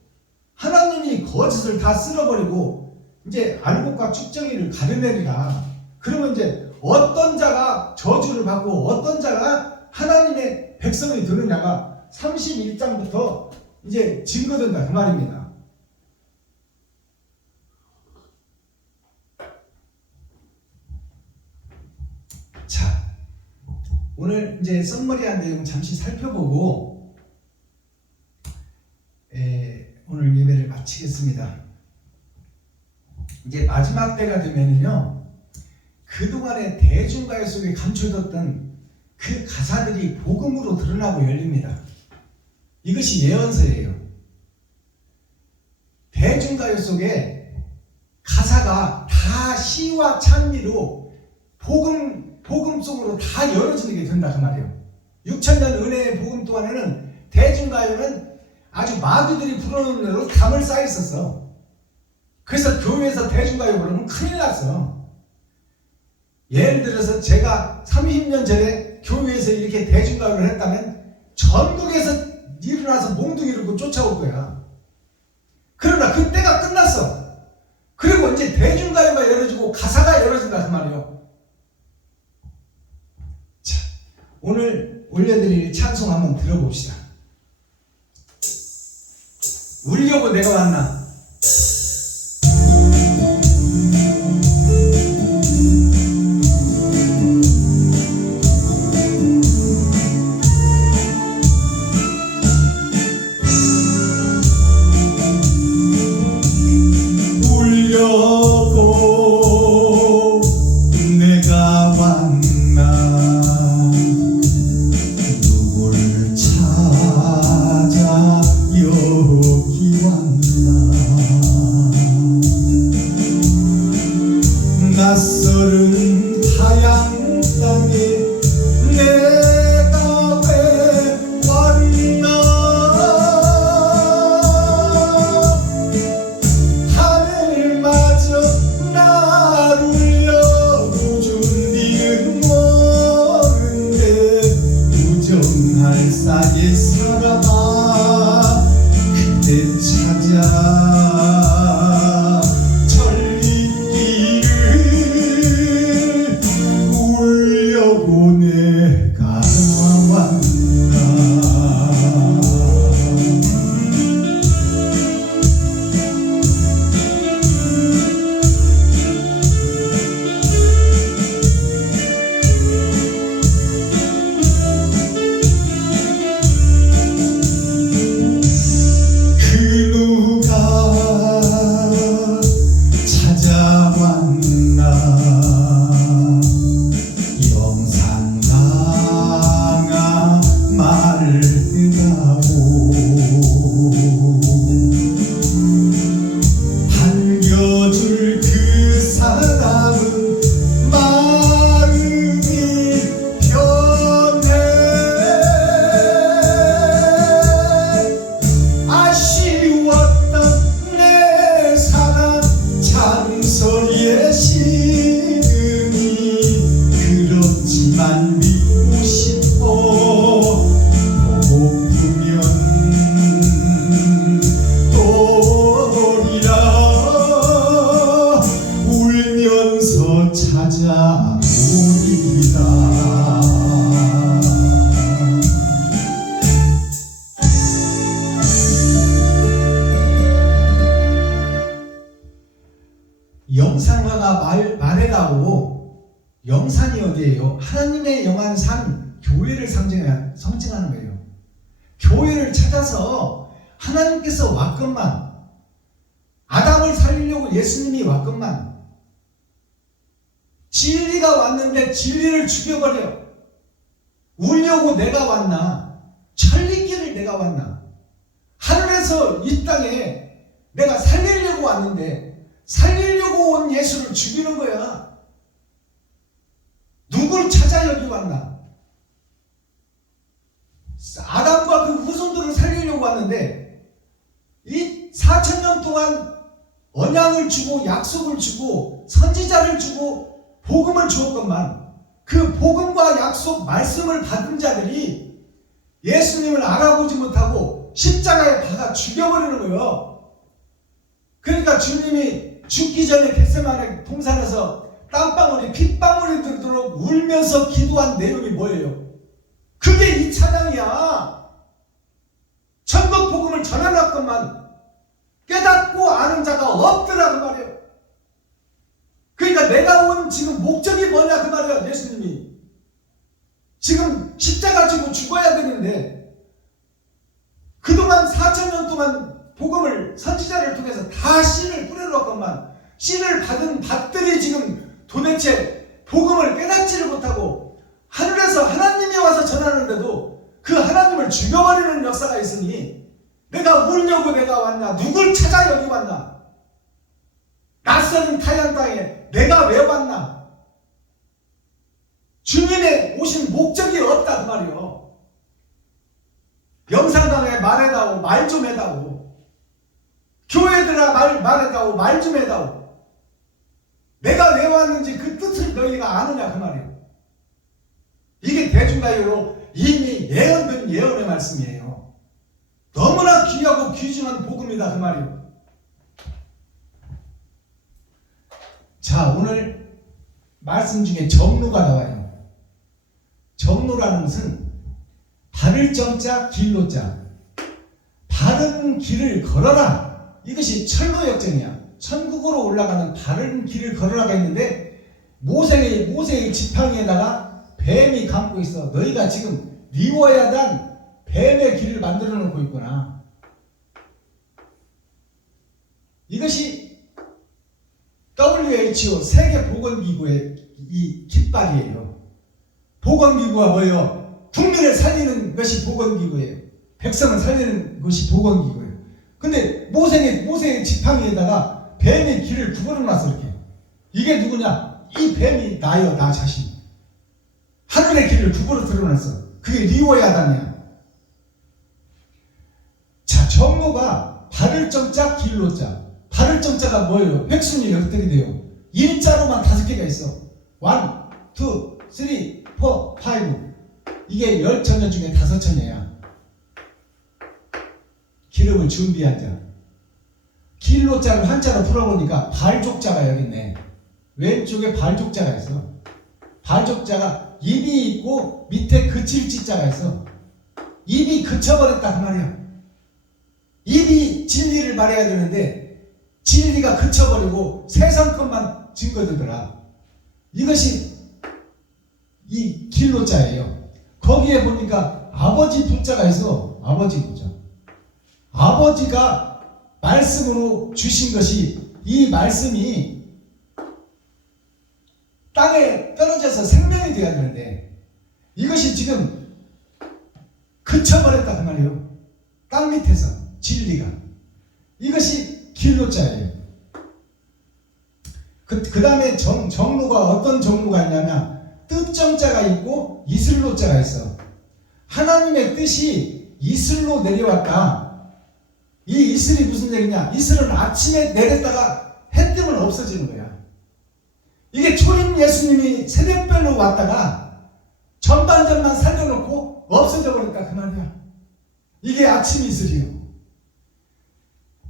하나님이 거짓을 다 쓸어버리고 이제 알곡과 쭉정이를 가려내리라. 그러면 이제 어떤 자가 저주를 받고 어떤 자가 하나님의 백성이 되느냐가 31장부터 이제 증거된다 그 말입니다. 자, 오늘 이제 썸머리한 내용 잠시 살펴보고 오늘 예배를 마치겠습니다. 이제 마지막 때가 되면은요, 그동안의 대중가요 속에 감춰졌던 그 가사들이 복음으로 드러나고 열립니다. 이것이 예언서예요. 대중가요 속에 가사가 다 시와 찬미로 복음 속으로 다 열어지는 게 된다 그 말이에요. 6천년 은혜의 복음 동안에는 대중가요는 아주 마귀들이 부르는 대로 담을 쌓여 있었어. 그래서 교회에서 대중가요 부르면 큰일 났어. 예를 들어서 제가 30년 전에 교회에서 이렇게 대중가요를 했다면 전국에서 일어나서 몽둥이를 쫓아올 거야. 그러나 그때가 끝났어. 그리고 이제 대중가요가 열어지고 가사가 열어진다 그 말이에요. 자, 오늘 올려드릴 찬송 한번 들어봅시다. 울려고 내가 왔나. 낯설은 타양 땅에 내가 왜 왔나. 하늘마저 날 울려도 준비는 모른데 무정할 싸게 살아봐 그대 찾아 영상화가 말해라고. 영산이 어디예요? 하나님의 영한 산, 교회를 상징하는 거예요. 교회를 찾아서 하나님께서 왔건만, 아담을 살리려고 예수님이 왔건만, 진리가 왔는데 진리를 죽여버려. 울려고 내가 왔나? 천리길을 내가 왔나? 하늘에서 이 땅에 내가 살리려고 왔는데 살리려고 온 예수를 죽이는 거야. 누굴 찾아 여기 왔나? 아담과 그 후손들을 살리려고 왔는데 이 4,000년 동안 언약을 주고 약속을 주고 선지자를 주고 복음을 주었건만 그 복음과 약속 말씀을 받은 자들이 예수님을 알아보지 못하고 십자가에 박아 죽여버리는 거예요. 그러니까 주님이 죽기 전에 겟세마네 동산에서 땀방울이 핏방울이 들도록 울면서 기도한 내용이 뭐예요? 그게 이 찬양이야. 천국 복음을 전해놨건만 깨닫고 아는 자가 없더라 그 말이에요. 그러니까 내가 온 지금 목적이 뭐냐 그 말이에요. 예수님이 지금 십자가 지고 죽어야 되는데 그동안 4,000년 동안 복음을 선지자를 통해서 다 씨를 뿌려놓았건만 씨를 받은 밭들이 지금 도대체 복음을 깨닫지를 못하고 하늘에서 하나님이 와서 전하는데도 그 하나님을 죽여버리는 역사가 있으니 내가 울려고 내가 왔나? 누굴 찾아 여기 왔나? 낯선 타양 땅에 내가 왜 왔나? 주님의 오신 목적이 없다 그 말이요. 영상강에 말해다오, 말 좀 해다오. 교회들아 말해다오, 말 좀 해다오. 내가 왜 왔는지 그 뜻을 너희가 아느냐 그 말이에요. 이게 대중가요로 이미 예언된 예언의 말씀이에요. 너무나 귀하고 귀중한 복음이다 그 말이에요. 자, 오늘 말씀 중에 정로가 나와요. 정로라는 것은 바를 정자 길로자, 바른 길을 걸어라. 이것이 철로역정이야. 천국으로 올라가는 바른 길을 걸어라가 있는데 모세의 지팡이에다가 뱀이 감고 있어. 너희가 지금 리워야단 뱀의 길을 만들어 놓고 있구나. 이것이 WHO 세계보건기구의 이 깃발이에요. 보건기구가 뭐예요? 국민을 살리는 것이 보건기구예요. 백성을 살리는 것이 보건기구예요. 근데 모세의 지팡이에다가 뱀의 길을 구걸해놨어 이렇게. 이게 누구냐? 이 뱀이 나요, 나 자신. 하늘의 길을 구걸어 드러냈어. 그게 리워야단이야. 자, 정로가 바를 정자 길로자. 바를 정자가 뭐예요? 획순이 어떻게 돼요? 일자로만 5개가 있어. 1, 2, 3, 4, 5. 이게 10처녀 중에 5처녀야. 기름을 준비한 자. 길로자를 한자로 풀어보니까 발족자가 여기 있네. 왼쪽에 발족자가 있어. 발족자가 입이 있고 밑에 그칠 지자가 있어. 입이 그쳐버렸다 그 말이야. 입이 진리를 말해야 되는데 진리가 그쳐버리고 세상 것만 증거되더라. 이것이 이 길로자예요. 거기에 보니까 아버지 부자가 있어. 아버지 부자. 아버지가 말씀으로 주신 것이, 이 말씀이 땅에 떨어져서 생명이 되어야 되는데 이것이 지금 그쳐버렸다 그 말이에요. 땅 밑에서 진리가. 이것이 길로자예요. 그 다음에 정로가 어떤 정로가 있냐면 뜻정자가 있고 이슬로자가 있어. 하나님의 뜻이 이슬로 내려왔다. 이 이슬이 무슨 얘기냐? 이슬은 아침에 내렸다가 해 뜨면 없어지는 거야. 이게 초림 예수님이 새벽별로 왔다가 전반전만 살려놓고 없어져 버렸다 그 말이야. 이게 아침 이슬이에요.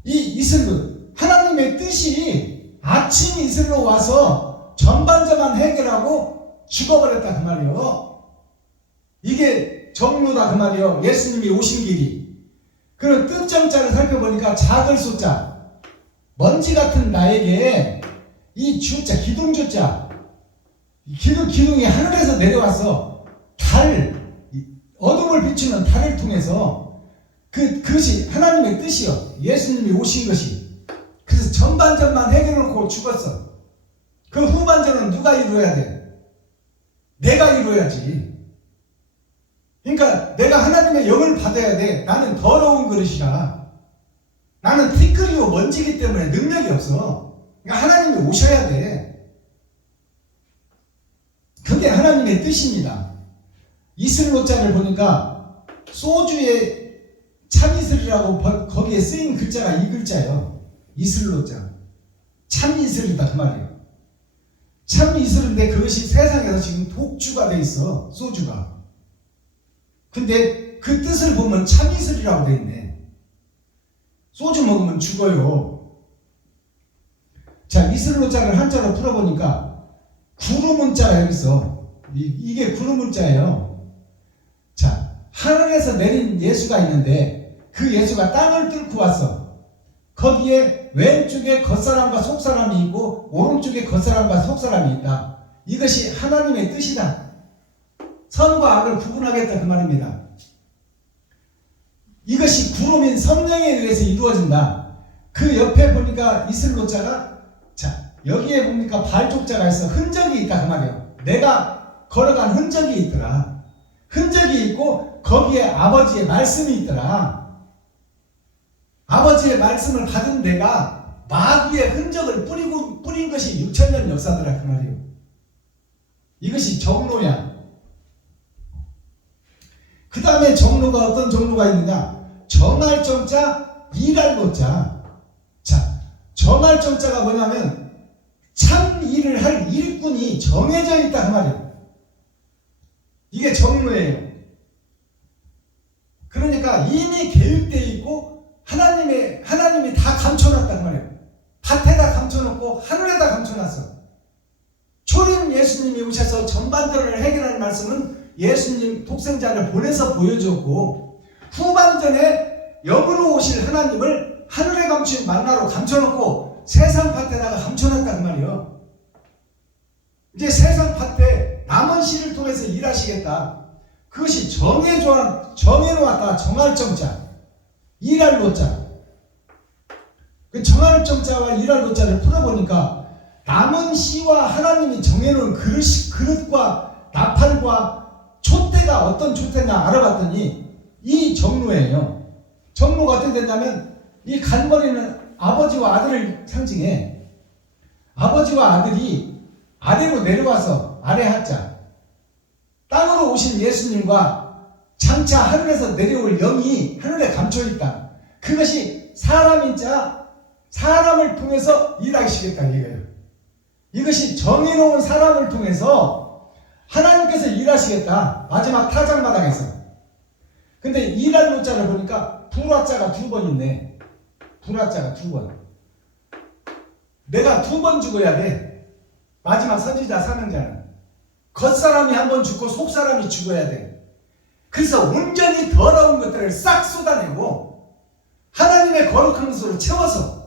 이 이슬은 하나님의 뜻이 아침 이슬로 와서 전반전만 해결하고 죽어버렸다 그 말이에요. 이게 정로다 그 말이에요. 예수님이 오신 길이. 그리고 뜻정자를 살펴보니까 작을 숫자, 먼지 같은 나에게 이 주자, 기둥주자, 기둥이 하늘에서 내려와서 어둠을 비추는 달을 통해서 그것이 하나님의 뜻이요. 예수님이 오신 것이. 그래서 전반전만 해결해놓고 죽었어. 그 후반전은 누가 이루어야 돼? 내가 이루어야지. 그러니까 내가 하나님의 영을 받아야 돼. 나는 더러운 그릇이라. 나는 티끌이고 먼지기 때문에 능력이 없어. 그러니까 하나님이 오셔야 돼. 그게 하나님의 뜻입니다. 이슬로자를 보니까 소주의 참이슬이라고 거기에 쓰인 글자가 이 글자예요. 이슬로자. 참이슬이다 그 말이에요. 참이슬인데 그것이 세상에서 지금 독주가 돼 있어. 소주가. 근데 그 뜻을 보면 참이슬이라고 돼 있네. 소주 먹으면 죽어요. 자, 이슬로자를 한자로 풀어보니까 구루문자가 여기 있어. 이게 구루문자예요. 자, 하늘에서 내린 예수가 있는데 그 예수가 땅을 뚫고 왔어. 거기에 왼쪽에 겉사람과 속사람이 있고 오른쪽에 겉사람과 속사람이 있다. 이것이 하나님의 뜻이다. 선과 악을 구분하겠다 그 말입니다. 이것이 구름인 성령에 의해서 이루어진다. 그 옆에 보니까 이슬로자가, 자, 여기에 보니까 발족자가 있어. 흔적이 있다 그 말이에요. 내가 걸어간 흔적이 있더라. 흔적이 있고 거기에 아버지의 말씀이 있더라. 아버지의 말씀을 받은 내가 마귀의 흔적을 뿌린 것이 6,000년 역사더라 그 말이에요. 이것이 정로야. 그 다음에 정로가 어떤 정로가 있느냐? 정할 정자, 일할 노자. 자, 정할 정자가 뭐냐면 참 일을 할 일꾼이 정해져 있다 그 말이에요. 이게 정로예요. 그러니까 이미 계획되어 있고 하나님이 다 감춰놨다 그 말이에요. 밭에다 감춰놓고 하늘에다 감춰놨어. 초림 예수님이 오셔서 전반전을 해결할 말씀은 예수님 독생자를 보내서 보여줬고, 후반전에 영으로 오실 하나님을 하늘에 감춘 만나로 감춰놓고 세상 밭에다가 감춰놨다 그 말이에요. 이제 세상 밭에 남은 씨를 통해서 일하시겠다. 그것이 정해놓았다. 정할 정자, 일할 노자. 그 정할 정자와 일할 노자를 풀어보니까 남은 씨와 하나님이 정해놓은 그릇과 나팔과 촛대가 어떤 촛대냐 알아봤더니 이 정로예요. 정로가 어떻게 된다면 이 간머리는 아버지와 아들을 상징해. 아버지와 아들이 아래로 내려와서 아래 하자. 땅으로 오신 예수님과 장차 하늘에서 내려올 영이 하늘에 감춰있다. 그것이 사람인 자, 사람을 통해서 일하시겠다 이거예요. 이것이 정해놓은 사람을 통해서 하나님께서 일하시겠다. 마지막 타작마당에서. 근데 일할 노자를 보니까 불화자가 2번 있네. 불화자가 2번. 내가 2번 죽어야 돼. 마지막 선지자 사명자는. 겉사람이 한 번 죽고 속사람이 죽어야 돼. 그래서 온전히 더러운 것들을 싹 쏟아내고 하나님의 거룩한 것으로 채워서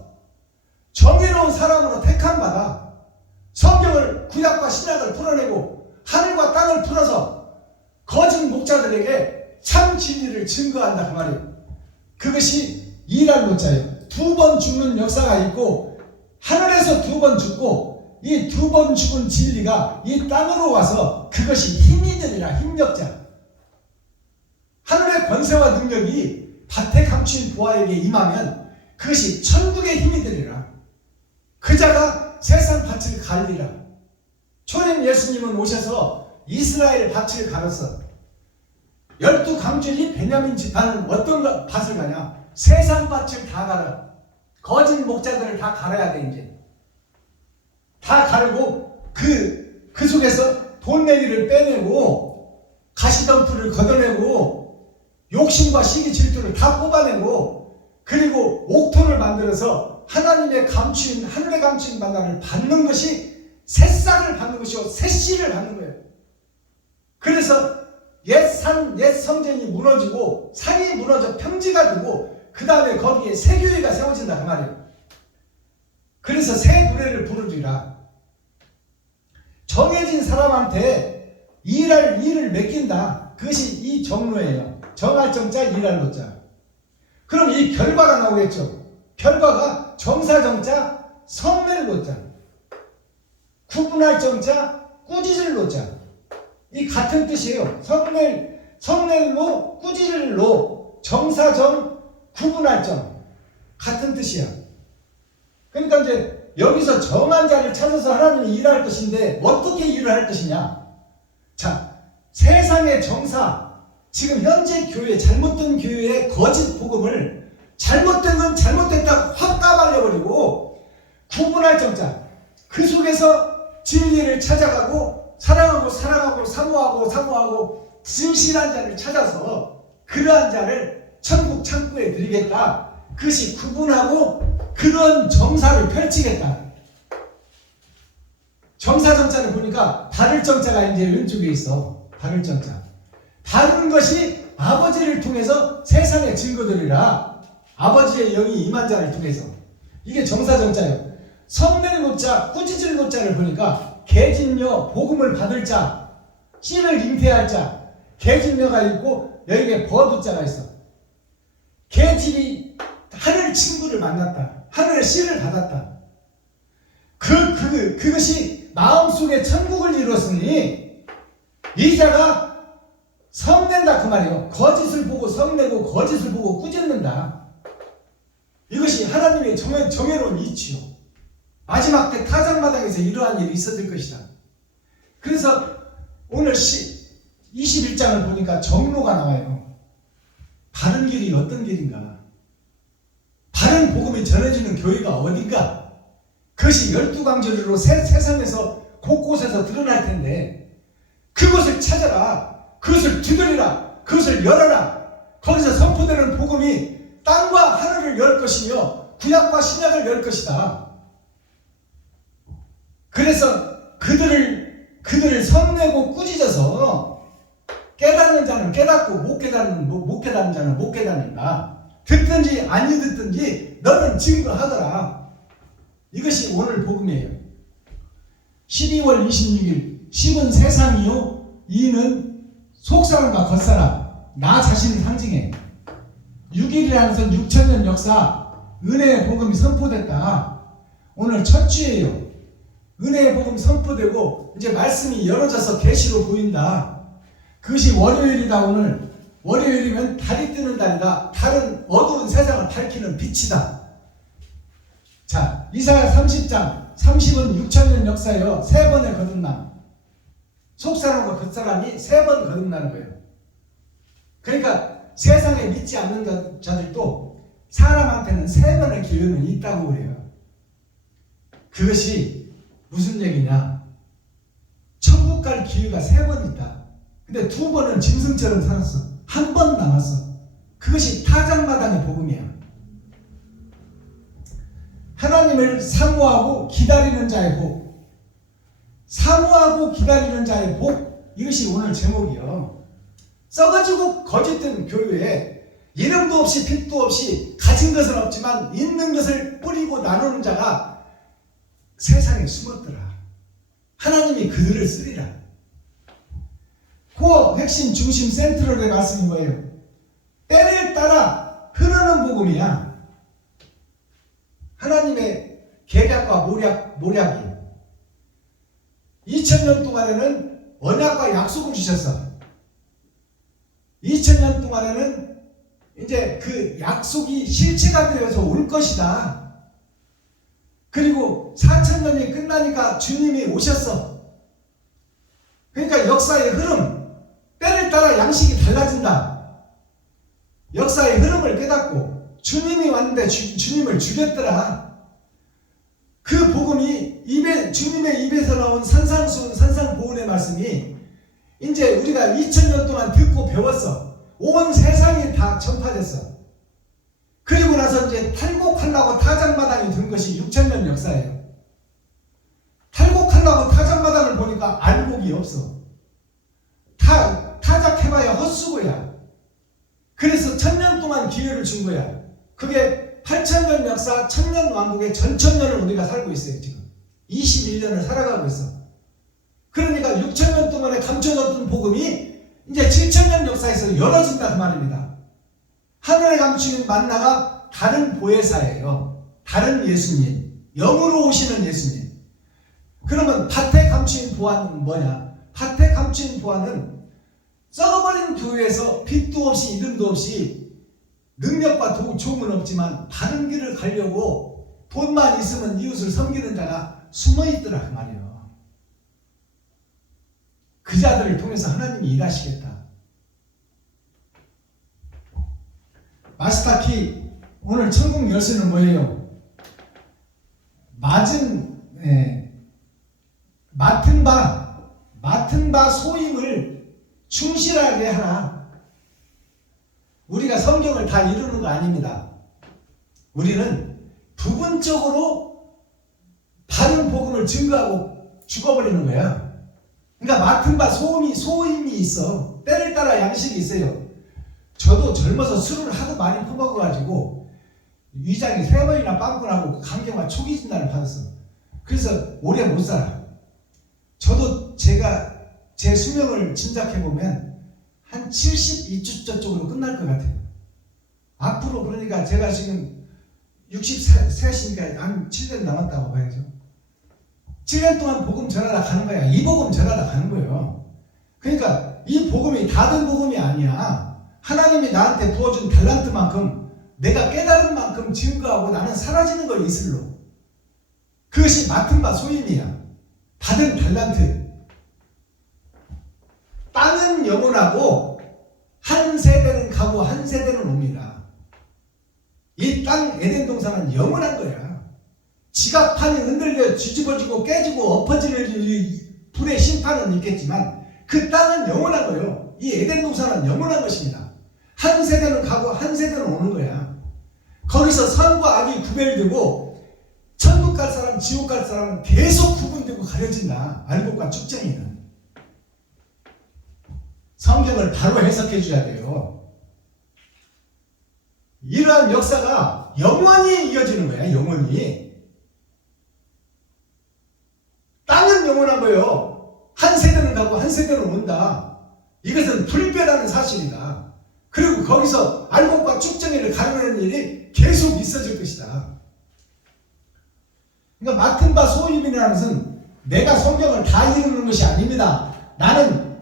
정해놓은 사람으로 택함받아 성경을 구약과 신약을 풀어내고 하늘과 땅을 풀어서 거짓 목자들에게 참 진리를 증거한다 그 말이에요. 그것이 일할 노자예요. 2번 죽는 역사가 있고 하늘에서 2번 죽고 이 2번 죽은 진리가 이 땅으로 와서 그것이 힘이 되리라. 힘력자. 하늘의 권세와 능력이 밭에 감춘 보아에게 임하면 그것이 천국의 힘이 되리라. 그 자가 세상 밭을 갈리라. 초림 예수님은 오셔서 이스라엘 밭을 갈았어. 12강줄이 베냐민 지파는 어떤 밭을 가냐? 세상 밭을 다 갈아. 거짓 목자들을 다 갈아야 돼 이제. 다 가르고 그 속에서 돈내기를 빼내고 가시덤불을 걷어내고 욕심과 시기 질투를 다 뽑아내고 그리고 옥토를 만들어서 하나님의 감추인 하늘의 감추인 만나를 받는 것이 새싹을 받는 것이요 새 씨를 받는 거예요. 그래서 옛 산, 옛 성전이 무너지고 산이 무너져 평지가 되고 그 다음에 거기에 새 교회가 세워진다 그 말이에요. 그래서 새 노래를 부르리라. 정해진 사람한테 일할 일을 맡긴다. 그것이 이 정로예요. 정할 정자, 일할 노자. 그럼 이 결과가 나오겠죠. 결과가 정사 정자, 성낼 노자. 구분할 정자, 꾸짖을 노자. 이 같은 뜻이에요. 성낼로, 꾸짖을로, 정사정, 구분할 정. 같은 뜻이야. 그러니까 이제 여기서 정한 자를 찾아서 하나님이 일할 것인데 어떻게 일을 할 것이냐? 자, 세상의 정사, 지금 현재 교회, 잘못된 교회의 거짓 복음을 잘못된 건 잘못됐다고 확 까발려버리고 구분할 정자, 그 속에서 진리를 찾아가고 사랑하고 사모하고 진실한 자를 찾아서 그러한 자를 천국 창고에 드리겠다. 그것이 구분하고 그런 정사를 펼치겠다. 정사 정자를 보니까 다를 정자가 이제 왼쪽에 있어. 다를 정자. 다른 것이 아버지를 통해서 세상에 증거되리라. 아버지의 영이 임한 자를 통해서. 이게 정사 정자예요. 성낼 노자, 꾸짖을 노자를 보니까 계진녀, 복음을 받을 자, 씨를 잉태할 자, 계진녀가 있고 여기에 버두자가 있어. 계집이 하늘 친구를 만났다. 하늘의 씨를 받았다. 그것이 마음속에 천국을 이뤘으니 이 자가 성낸다 그 말이에요. 거짓을 보고 성내고 거짓을 보고 꾸짖는다. 이것이 하나님의 정해놓은 이치요. 마지막 때 타작마당에서 이러한 일이 있어질 것이다. 그래서 오늘 21장을 보니까 정로가 나와요. 바른 길이 어떤 길인가? 바른 복음이 전해지는 교회가 어딘가? 그것이 12강조리로 세상에서 곳곳에서 드러날 텐데 그것을 찾아라. 그것을 두드리라. 그것을 열어라. 거기서 선포되는 복음이 땅과 하늘을 열 것이며 구약과 신약을 열 것이다. 그래서 그들을 성내고 꾸짖어서 깨닫는 자는 깨닫고 못 깨닫는 자는 못 깨닫는다. 듣든지 아니 듣든지 너는 증거하더라. 이것이 오늘 복음이에요. 12월 26일 10은 세상이요 2는 속사람과 겉사람 나 자신을 상징해. 6일이라는 건 6천년 역사 은혜의 복음이 선포됐다. 오늘 첫 주예요. 은혜의 복음 선포되고 이제 말씀이 열어져서 계시로 보인다. 그것이 월요일이다. 오늘 월요일이면 달이 뜨는 날이다. 달은 어두운 세상을 밝히는 빛이다. 자, 이사야 30장 30은 6천년 역사예요. 3번의 거듭남. 속사람과 겉사람이 3번 거듭나는 거예요. 그러니까 세상에 믿지 않는 자들도 사람한테는 3번의 기회는 있다고 그래요. 그것이 무슨 얘기냐? 천국 갈 기회가 3번 있다. 근데 2번은 짐승처럼 살았어. 1번 남았어. 그것이 타작마당의 복음이야. 하나님을 사모하고 기다리는 자의 복. 사모하고 기다리는 자의 복. 이것이 오늘 제목이요. 썩어지고 거짓된 교회에 이름도 없이 빛도 없이 가진 것은 없지만 있는 것을 뿌리고 나누는 자가 세상에 숨었더라. 하나님이 그들을 쓰리라. 코어 핵심 중심 센트럴의 말씀인 거예요. 때를 따라 흐르는 복음이야. 하나님의 계략과 모략이 2000년 동안에는 언약과 약속을 주셨어. 2000년 동안에는 이제 그 약속이 실체가 되어서 올 것이다. 그리고 4000년이 끝나니까 주님이 오셨어. 그러니까 역사의 흐름, 때를 따라 양식이 달라진다. 역사의 흐름을 깨닫고 주님이 왔는데 주님을 죽였더라. 그 복음이 주님의 입에서 나온 산상수훈 산상보훈의 말씀이 이제 우리가 2000년 동안 듣고 배웠어. 온 세상이 다 전파됐어. 그리고 나서 이제 탈곡하려고 타작마당이 든 것이 6000년 역사예요. 탈곡하려고 타작마당을 보니까 알곡이 없어. 타작해봐야 헛수고야. 그래서 1000년 동안 기회를 준 거야. 그게 8000년 역사 1000년 왕국의 전천년을 우리가 살고 있어요. 지금 21년을 살아가고 있어. 그러니까 6000년 동안에 감춰졌던 복음이 이제 7000년 역사에서 열어진다 그 말입니다. 하늘에 감추인 만나가 다른 보혜사예요. 다른 예수님, 영으로 오시는 예수님. 그러면 밭에 감추인 보화는 뭐냐? 밭에 감추인 보화는 썩어버린 교회에서 빛도 없이 이름도 없이 능력과 조음은 없지만 바른 길을 가려고 돈만 있으면 이웃을 섬기는 자가 숨어있더라 그 말이에요. 그 자들을 통해서 하나님이 일하시겠다. 마스터키 오늘 천국 열쇠는 뭐예요? 맡은 바 소임을 충실하게 하라. 우리가 성경을 다 이루는 거 아닙니다. 우리는 부분적으로 바른 복음을 증거하고 죽어버리는 거야. 그러니까 맡은 바 소임이 있어. 때를 따라 양식이 있어요. 저도 젊어서 술을 하도 많이 퍼먹어가지고 위장이 3번이나 빵꾸나고 감경화 초기 진단을 받았어. 그래서 오래 못 살아. 저도 제가 제 수명을 짐작해보면 한 72주 쪽으로 끝날 것 같아요. 앞으로 그러니까 제가 지금 63이니까 한 7년 남았다고 봐야죠. 7년 동안 복음 전하다 가는 거야. 이 복음 전하다 가는 거예요. 그러니까 이 복음이 다 된 복음이 아니야. 하나님이 나한테 부어준 달란트만큼 내가 깨달은 만큼 증거하고 나는 사라지는 거예요. 이슬로. 그것이 맡은 바 소임이야. 받은 달란트. 땅은 영원하고 한 세대는 가고 한 세대는 옵니다. 이 땅 에덴 동산은 영원한 거야. 지각판이 흔들려 뒤집어지고 깨지고 엎어지는 불의 심판은 있겠지만 그 땅은 영원한 거예요. 이 에덴 동산은 영원한 것입니다. 한 세대는 가고 한 세대는 오는 거야. 거기서 선과 악이 구별되고 천국 갈 사람, 지옥 갈 사람은 계속 구분되고 가려진다. 알곡과 쭉정이는. 성경을 바로 해석해 줘야 돼요. 이러한 역사가 영원히 이어지는 거야. 영원히. 땅은 영원한 거예요. 한 세대는 가고 한 세대는 온다. 이것은 불변하는 사실이다. 그리고 거기서 알곡과 쭉정이를 가르는 일이 계속 있어질 것이다. 그러니까 맡은 바 소임이라는 것은 내가 성경을 다 이루는 것이 아닙니다. 나는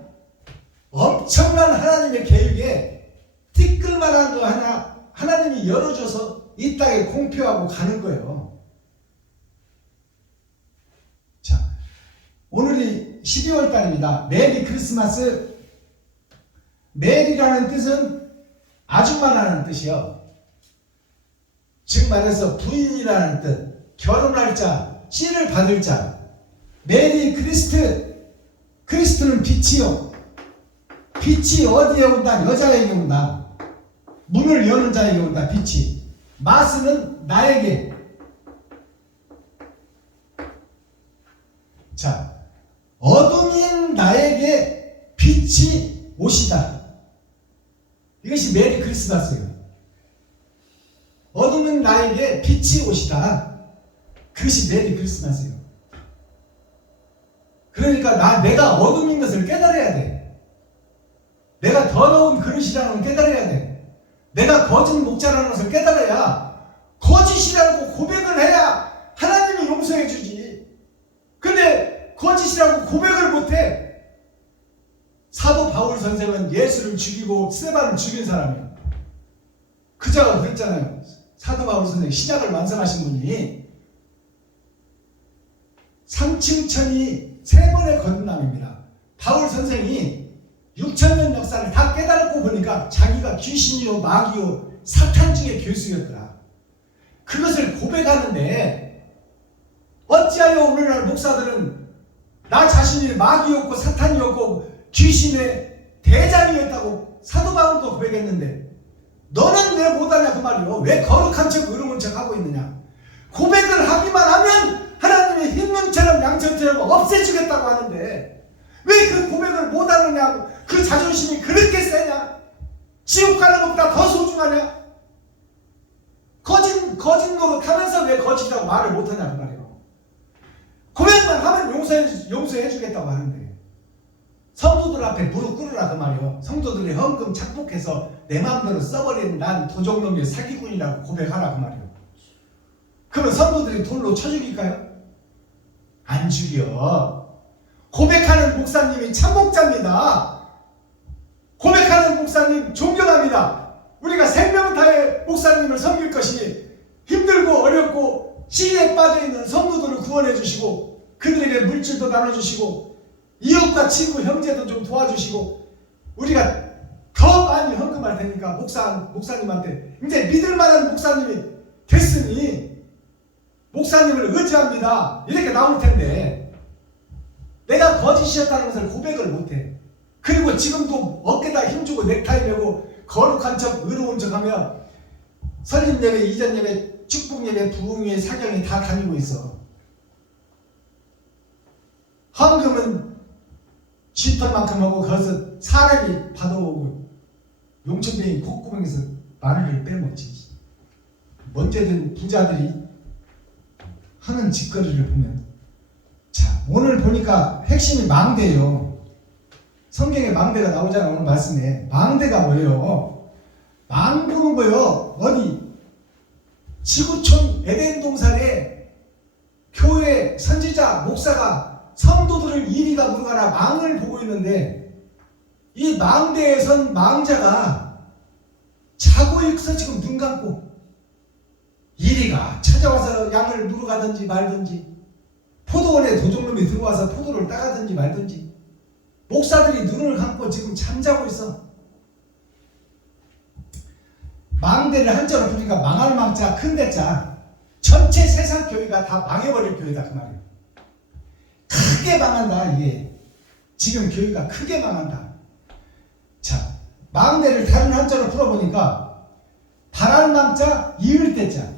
엄청난 하나님의 계획에 티끌만한 거 하나 하나님이 열어줘서 이 땅에 공표하고 가는 거예요. 자, 오늘이 12월 달입니다. 메리 크리스마스. 메리라는 뜻은 아줌마라는 뜻이요. 즉 말해서 부인이라는 뜻. 결혼할 자, 씨를 받을 자. 메리 크리스트. 크리스트는 빛이요. 빛이 어디에 온다? 여자에게 온다. 문을 여는 자에게 온다. 빛이. 마스는 나에게. 자, 어둠인 나에게 빛이 오시다. 이것이 메리 크리스마스예요. 어둠인 나에게 빛이 오시다. 그것이 메리 크리스마스예요. 그러니까 내가 어둠인 것을 깨달아야 돼. 내가 더러운 그릇이라는 걸 깨달아야 돼. 내가 거짓 목자라는 것을 깨달아야 거짓이라고 고백을 해야 하나님이 용서해 주지. 근데 거짓이라고 고백을 못해. 사도 바울 선생은 예수를 죽이고 스데반을 죽인 사람이에요. 그자가 그랬잖아요. 사도 바울 선생 신약을 완성하신 분이 3층 천이 3번의 거듭남입니다. 바울 선생이 6,000년 역사를 다 깨달았고 보니까 자기가 귀신이요 마귀요 사탄 중의 교수였더라. 그것을 고백하는데 어찌하여 오늘날 목사들은 나 자신이 마귀였고 사탄이었고 귀신의 대장이었다고 사도 바울도 고백했는데 너는 왜 못하냐 그 말이요. 왜 거룩한 척 의로운 척 하고 있느냐. 고백을 하기만 하면 하나님이 흰눈처럼 양천처럼 없애주겠다고 하는데 왜 그 고백을 못하느냐고. 그 자존심이 그렇게 세냐. 지옥 가는 것보다 더 소중하냐. 거짓 노릇하면서 왜 거짓이라고 말을 못하냐 그 말이에요. 고백만 하면 용서해 주겠다고 하는데 성도들 앞에 무릎 꿇으라 그 말이에요. 성도들이 헌금 착복해서 내 마음대로 써버린 난 도적놈의 사기꾼이라고 고백하라 그 말이에요. 그러면 성도들이 돌로 쳐 죽일까요? 안 죽여. 고백하는 목사님이 참목자입니다. 고백하는 목사님 존경합니다. 우리가 생명을 다해 목사님을 섬길 것이니 힘들고 어렵고 시기에 빠져있는 성도들을 구원해 주시고 그들에게 물질도 나눠주시고 이웃과 친구 형제도 좀 도와주시고 우리가 더 많이 헌금할 테니까 목사님한테 이제 믿을 만한 목사님이 됐으니 목사님을 의지합니다. 이렇게 나올 텐데 내가 거짓이었다는 것을 고백을 못해. 그리고 지금도 어깨다 힘주고 넥타이 메고 거룩한 척 의로운 척 하며 설립 예배, 이전 예배, 축복 예배, 부흥 예배, 사경에 다 다니고 있어. 헌금은 쥐털만큼 하고 거기서 사람이 받아오고 용천뱅이 콧구멍에서 마늘을 빼먹지. 언제든 부자들이 하는 짓거리를 보면 자 오늘 보니까 핵심이 망대예요. 성경에 망대가 나오잖아. 오늘 말씀에 망대가 뭐예요? 망부는 거예요. 어디? 지구촌 에덴 동산에 교회 선지자 목사가 성도들을 이리가 물가나 망을 보고 있는데 이 망대에 선 망자가 자고 벌써 지금 눈 감고 이리가 찾아와서 양을 누르가든지 말든지, 포도원에 도둑놈이 들어와서 포도를 따가든지 말든지, 목사들이 눈을 감고 지금 잠자고 있어. 망대를 한자로 부르니까 망할 망자 큰 대자, 전체 세상 교회가 다 망해버릴 교회다 그 말이에요. 크게 망한다. 이게 지금 교회가 크게 망한다. 자, 망대를 다른 한자로 풀어보니까 바랄 망자 이을 대자.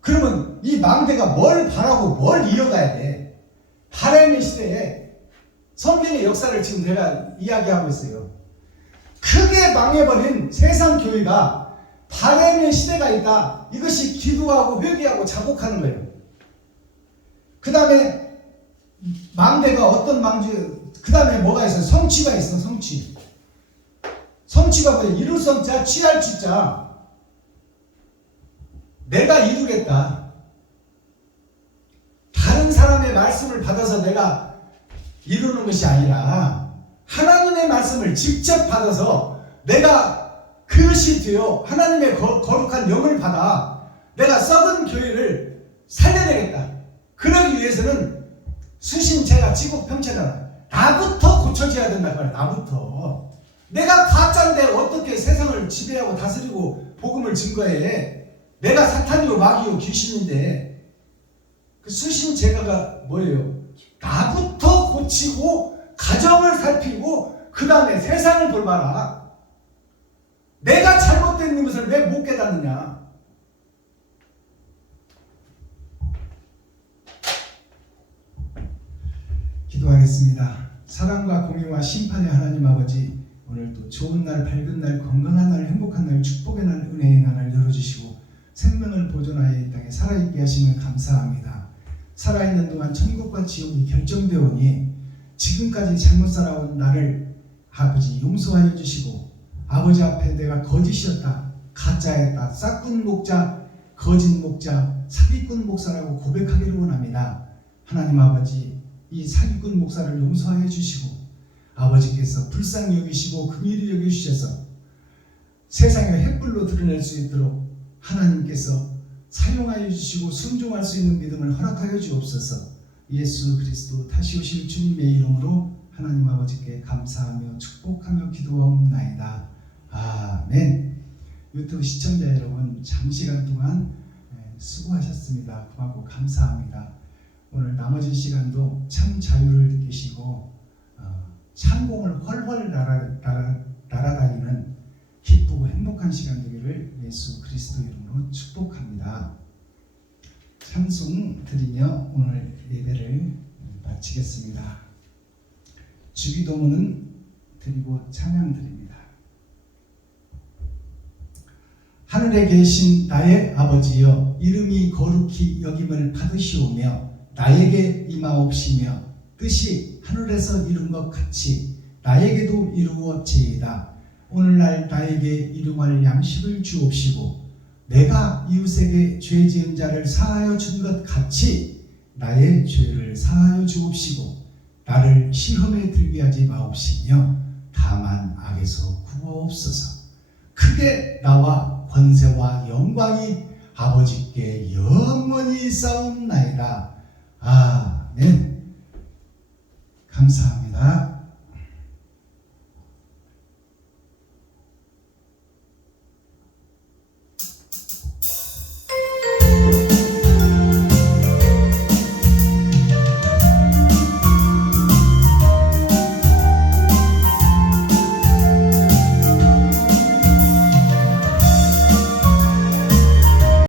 그러면 이 망대가 뭘 바라고 뭘 이어가야 돼? 바람의 시대에 성경의 역사를 지금 내가 이야기하고 있어요. 크게 망해버린 세상 교회가 바람의 시대가 있다. 이것이 기도하고 회개하고 자복하는 거예요. 그 다음에 망대가 어떤 그 다음에 뭐가 있어? 성취가 있어. 성취. 성취가 뭐야? 이룰 성자, 취할 취자. 내가 이루겠다. 다른 사람의 말씀을 받아서 내가 이루는 것이 아니라 하나님의 말씀을 직접 받아서 내가 그릇이 되어 하나님의 거룩한 영을 받아 내가 썩은 교회를 살려내겠다. 그러기 위해서는 수신제가 지국평체잖아. 나부터 고쳐져야 된단 말이야. 나부터. 내가 가짜인데 어떻게 세상을 지배하고 다스리고 복음을 증거해. 내가 사탄이고 마귀고 귀신인데. 그 수신제가가 뭐예요? 나부터 고치고 가정을 살피고 그 다음에 세상을 돌봐라. 내가 잘못된 것을 왜 못 깨닫느냐. 기도하겠습니다. 사랑과 공의와 심판의 하나님 아버지, 오늘도 좋은 날, 밝은 날, 건강한 날, 행복한 날, 축복의 날, 은혜의 날을 열어주시고 생명을 보존하여 이 땅에 살아있게 하심을 감사합니다. 살아있는 동안 천국과 지옥이 결정되오니 지금까지 잘못 살아온 나를 아버지 용서하여 주시고, 아버지 앞에 내가 거짓이었다, 가짜였다, 싹군 목자, 거짓 목자, 사기꾼 목사라고 고백하기를 원합니다. 하나님 아버지, 이 사기꾼 목사를 용서하여 주시고 아버지께서 불쌍히 여기시고 긍휼히 여기주셔서 세상에 횃불로 드러낼 수 있도록 하나님께서 사용하여 주시고 순종할 수 있는 믿음을 허락하여 주옵소서. 예수 그리스도 다시 오실 주님의 이름으로 하나님 아버지께 감사하며 축복하며 기도하옵나이다. 아멘. 유튜브 시청자 여러분, 장시간 동안 수고하셨습니다. 고맙고 감사합니다. 오늘 나머지 시간도 참 자유를 느끼시고 창공을 훨훨 날아다니는 기쁘고 행복한 시간 되기를 예수 그리스도 이름으로 축복합니다. 찬송 드리며 오늘 예배를 마치겠습니다. 주기도문은 드리고 찬양 드립니다. 하늘에 계신 나의 아버지여, 이름이 거룩히 여김을 받으시오며 나에게 임하옵시며 뜻이 하늘에서 이룬 것 같이 나에게도 이루어지이다. 오늘날 나에게 일용할 양식을 주옵시고 내가 이웃에게 죄 지은 자를 사하여 준 것 같이 나의 죄를 사하여 주옵시고 나를 시험에 들게 하지 마옵시며 다만 악에서 구하옵소서. 크게 나와 권세와 영광이 아버지께 영원히 쌓옵나이다. 아멘. 감사합니다.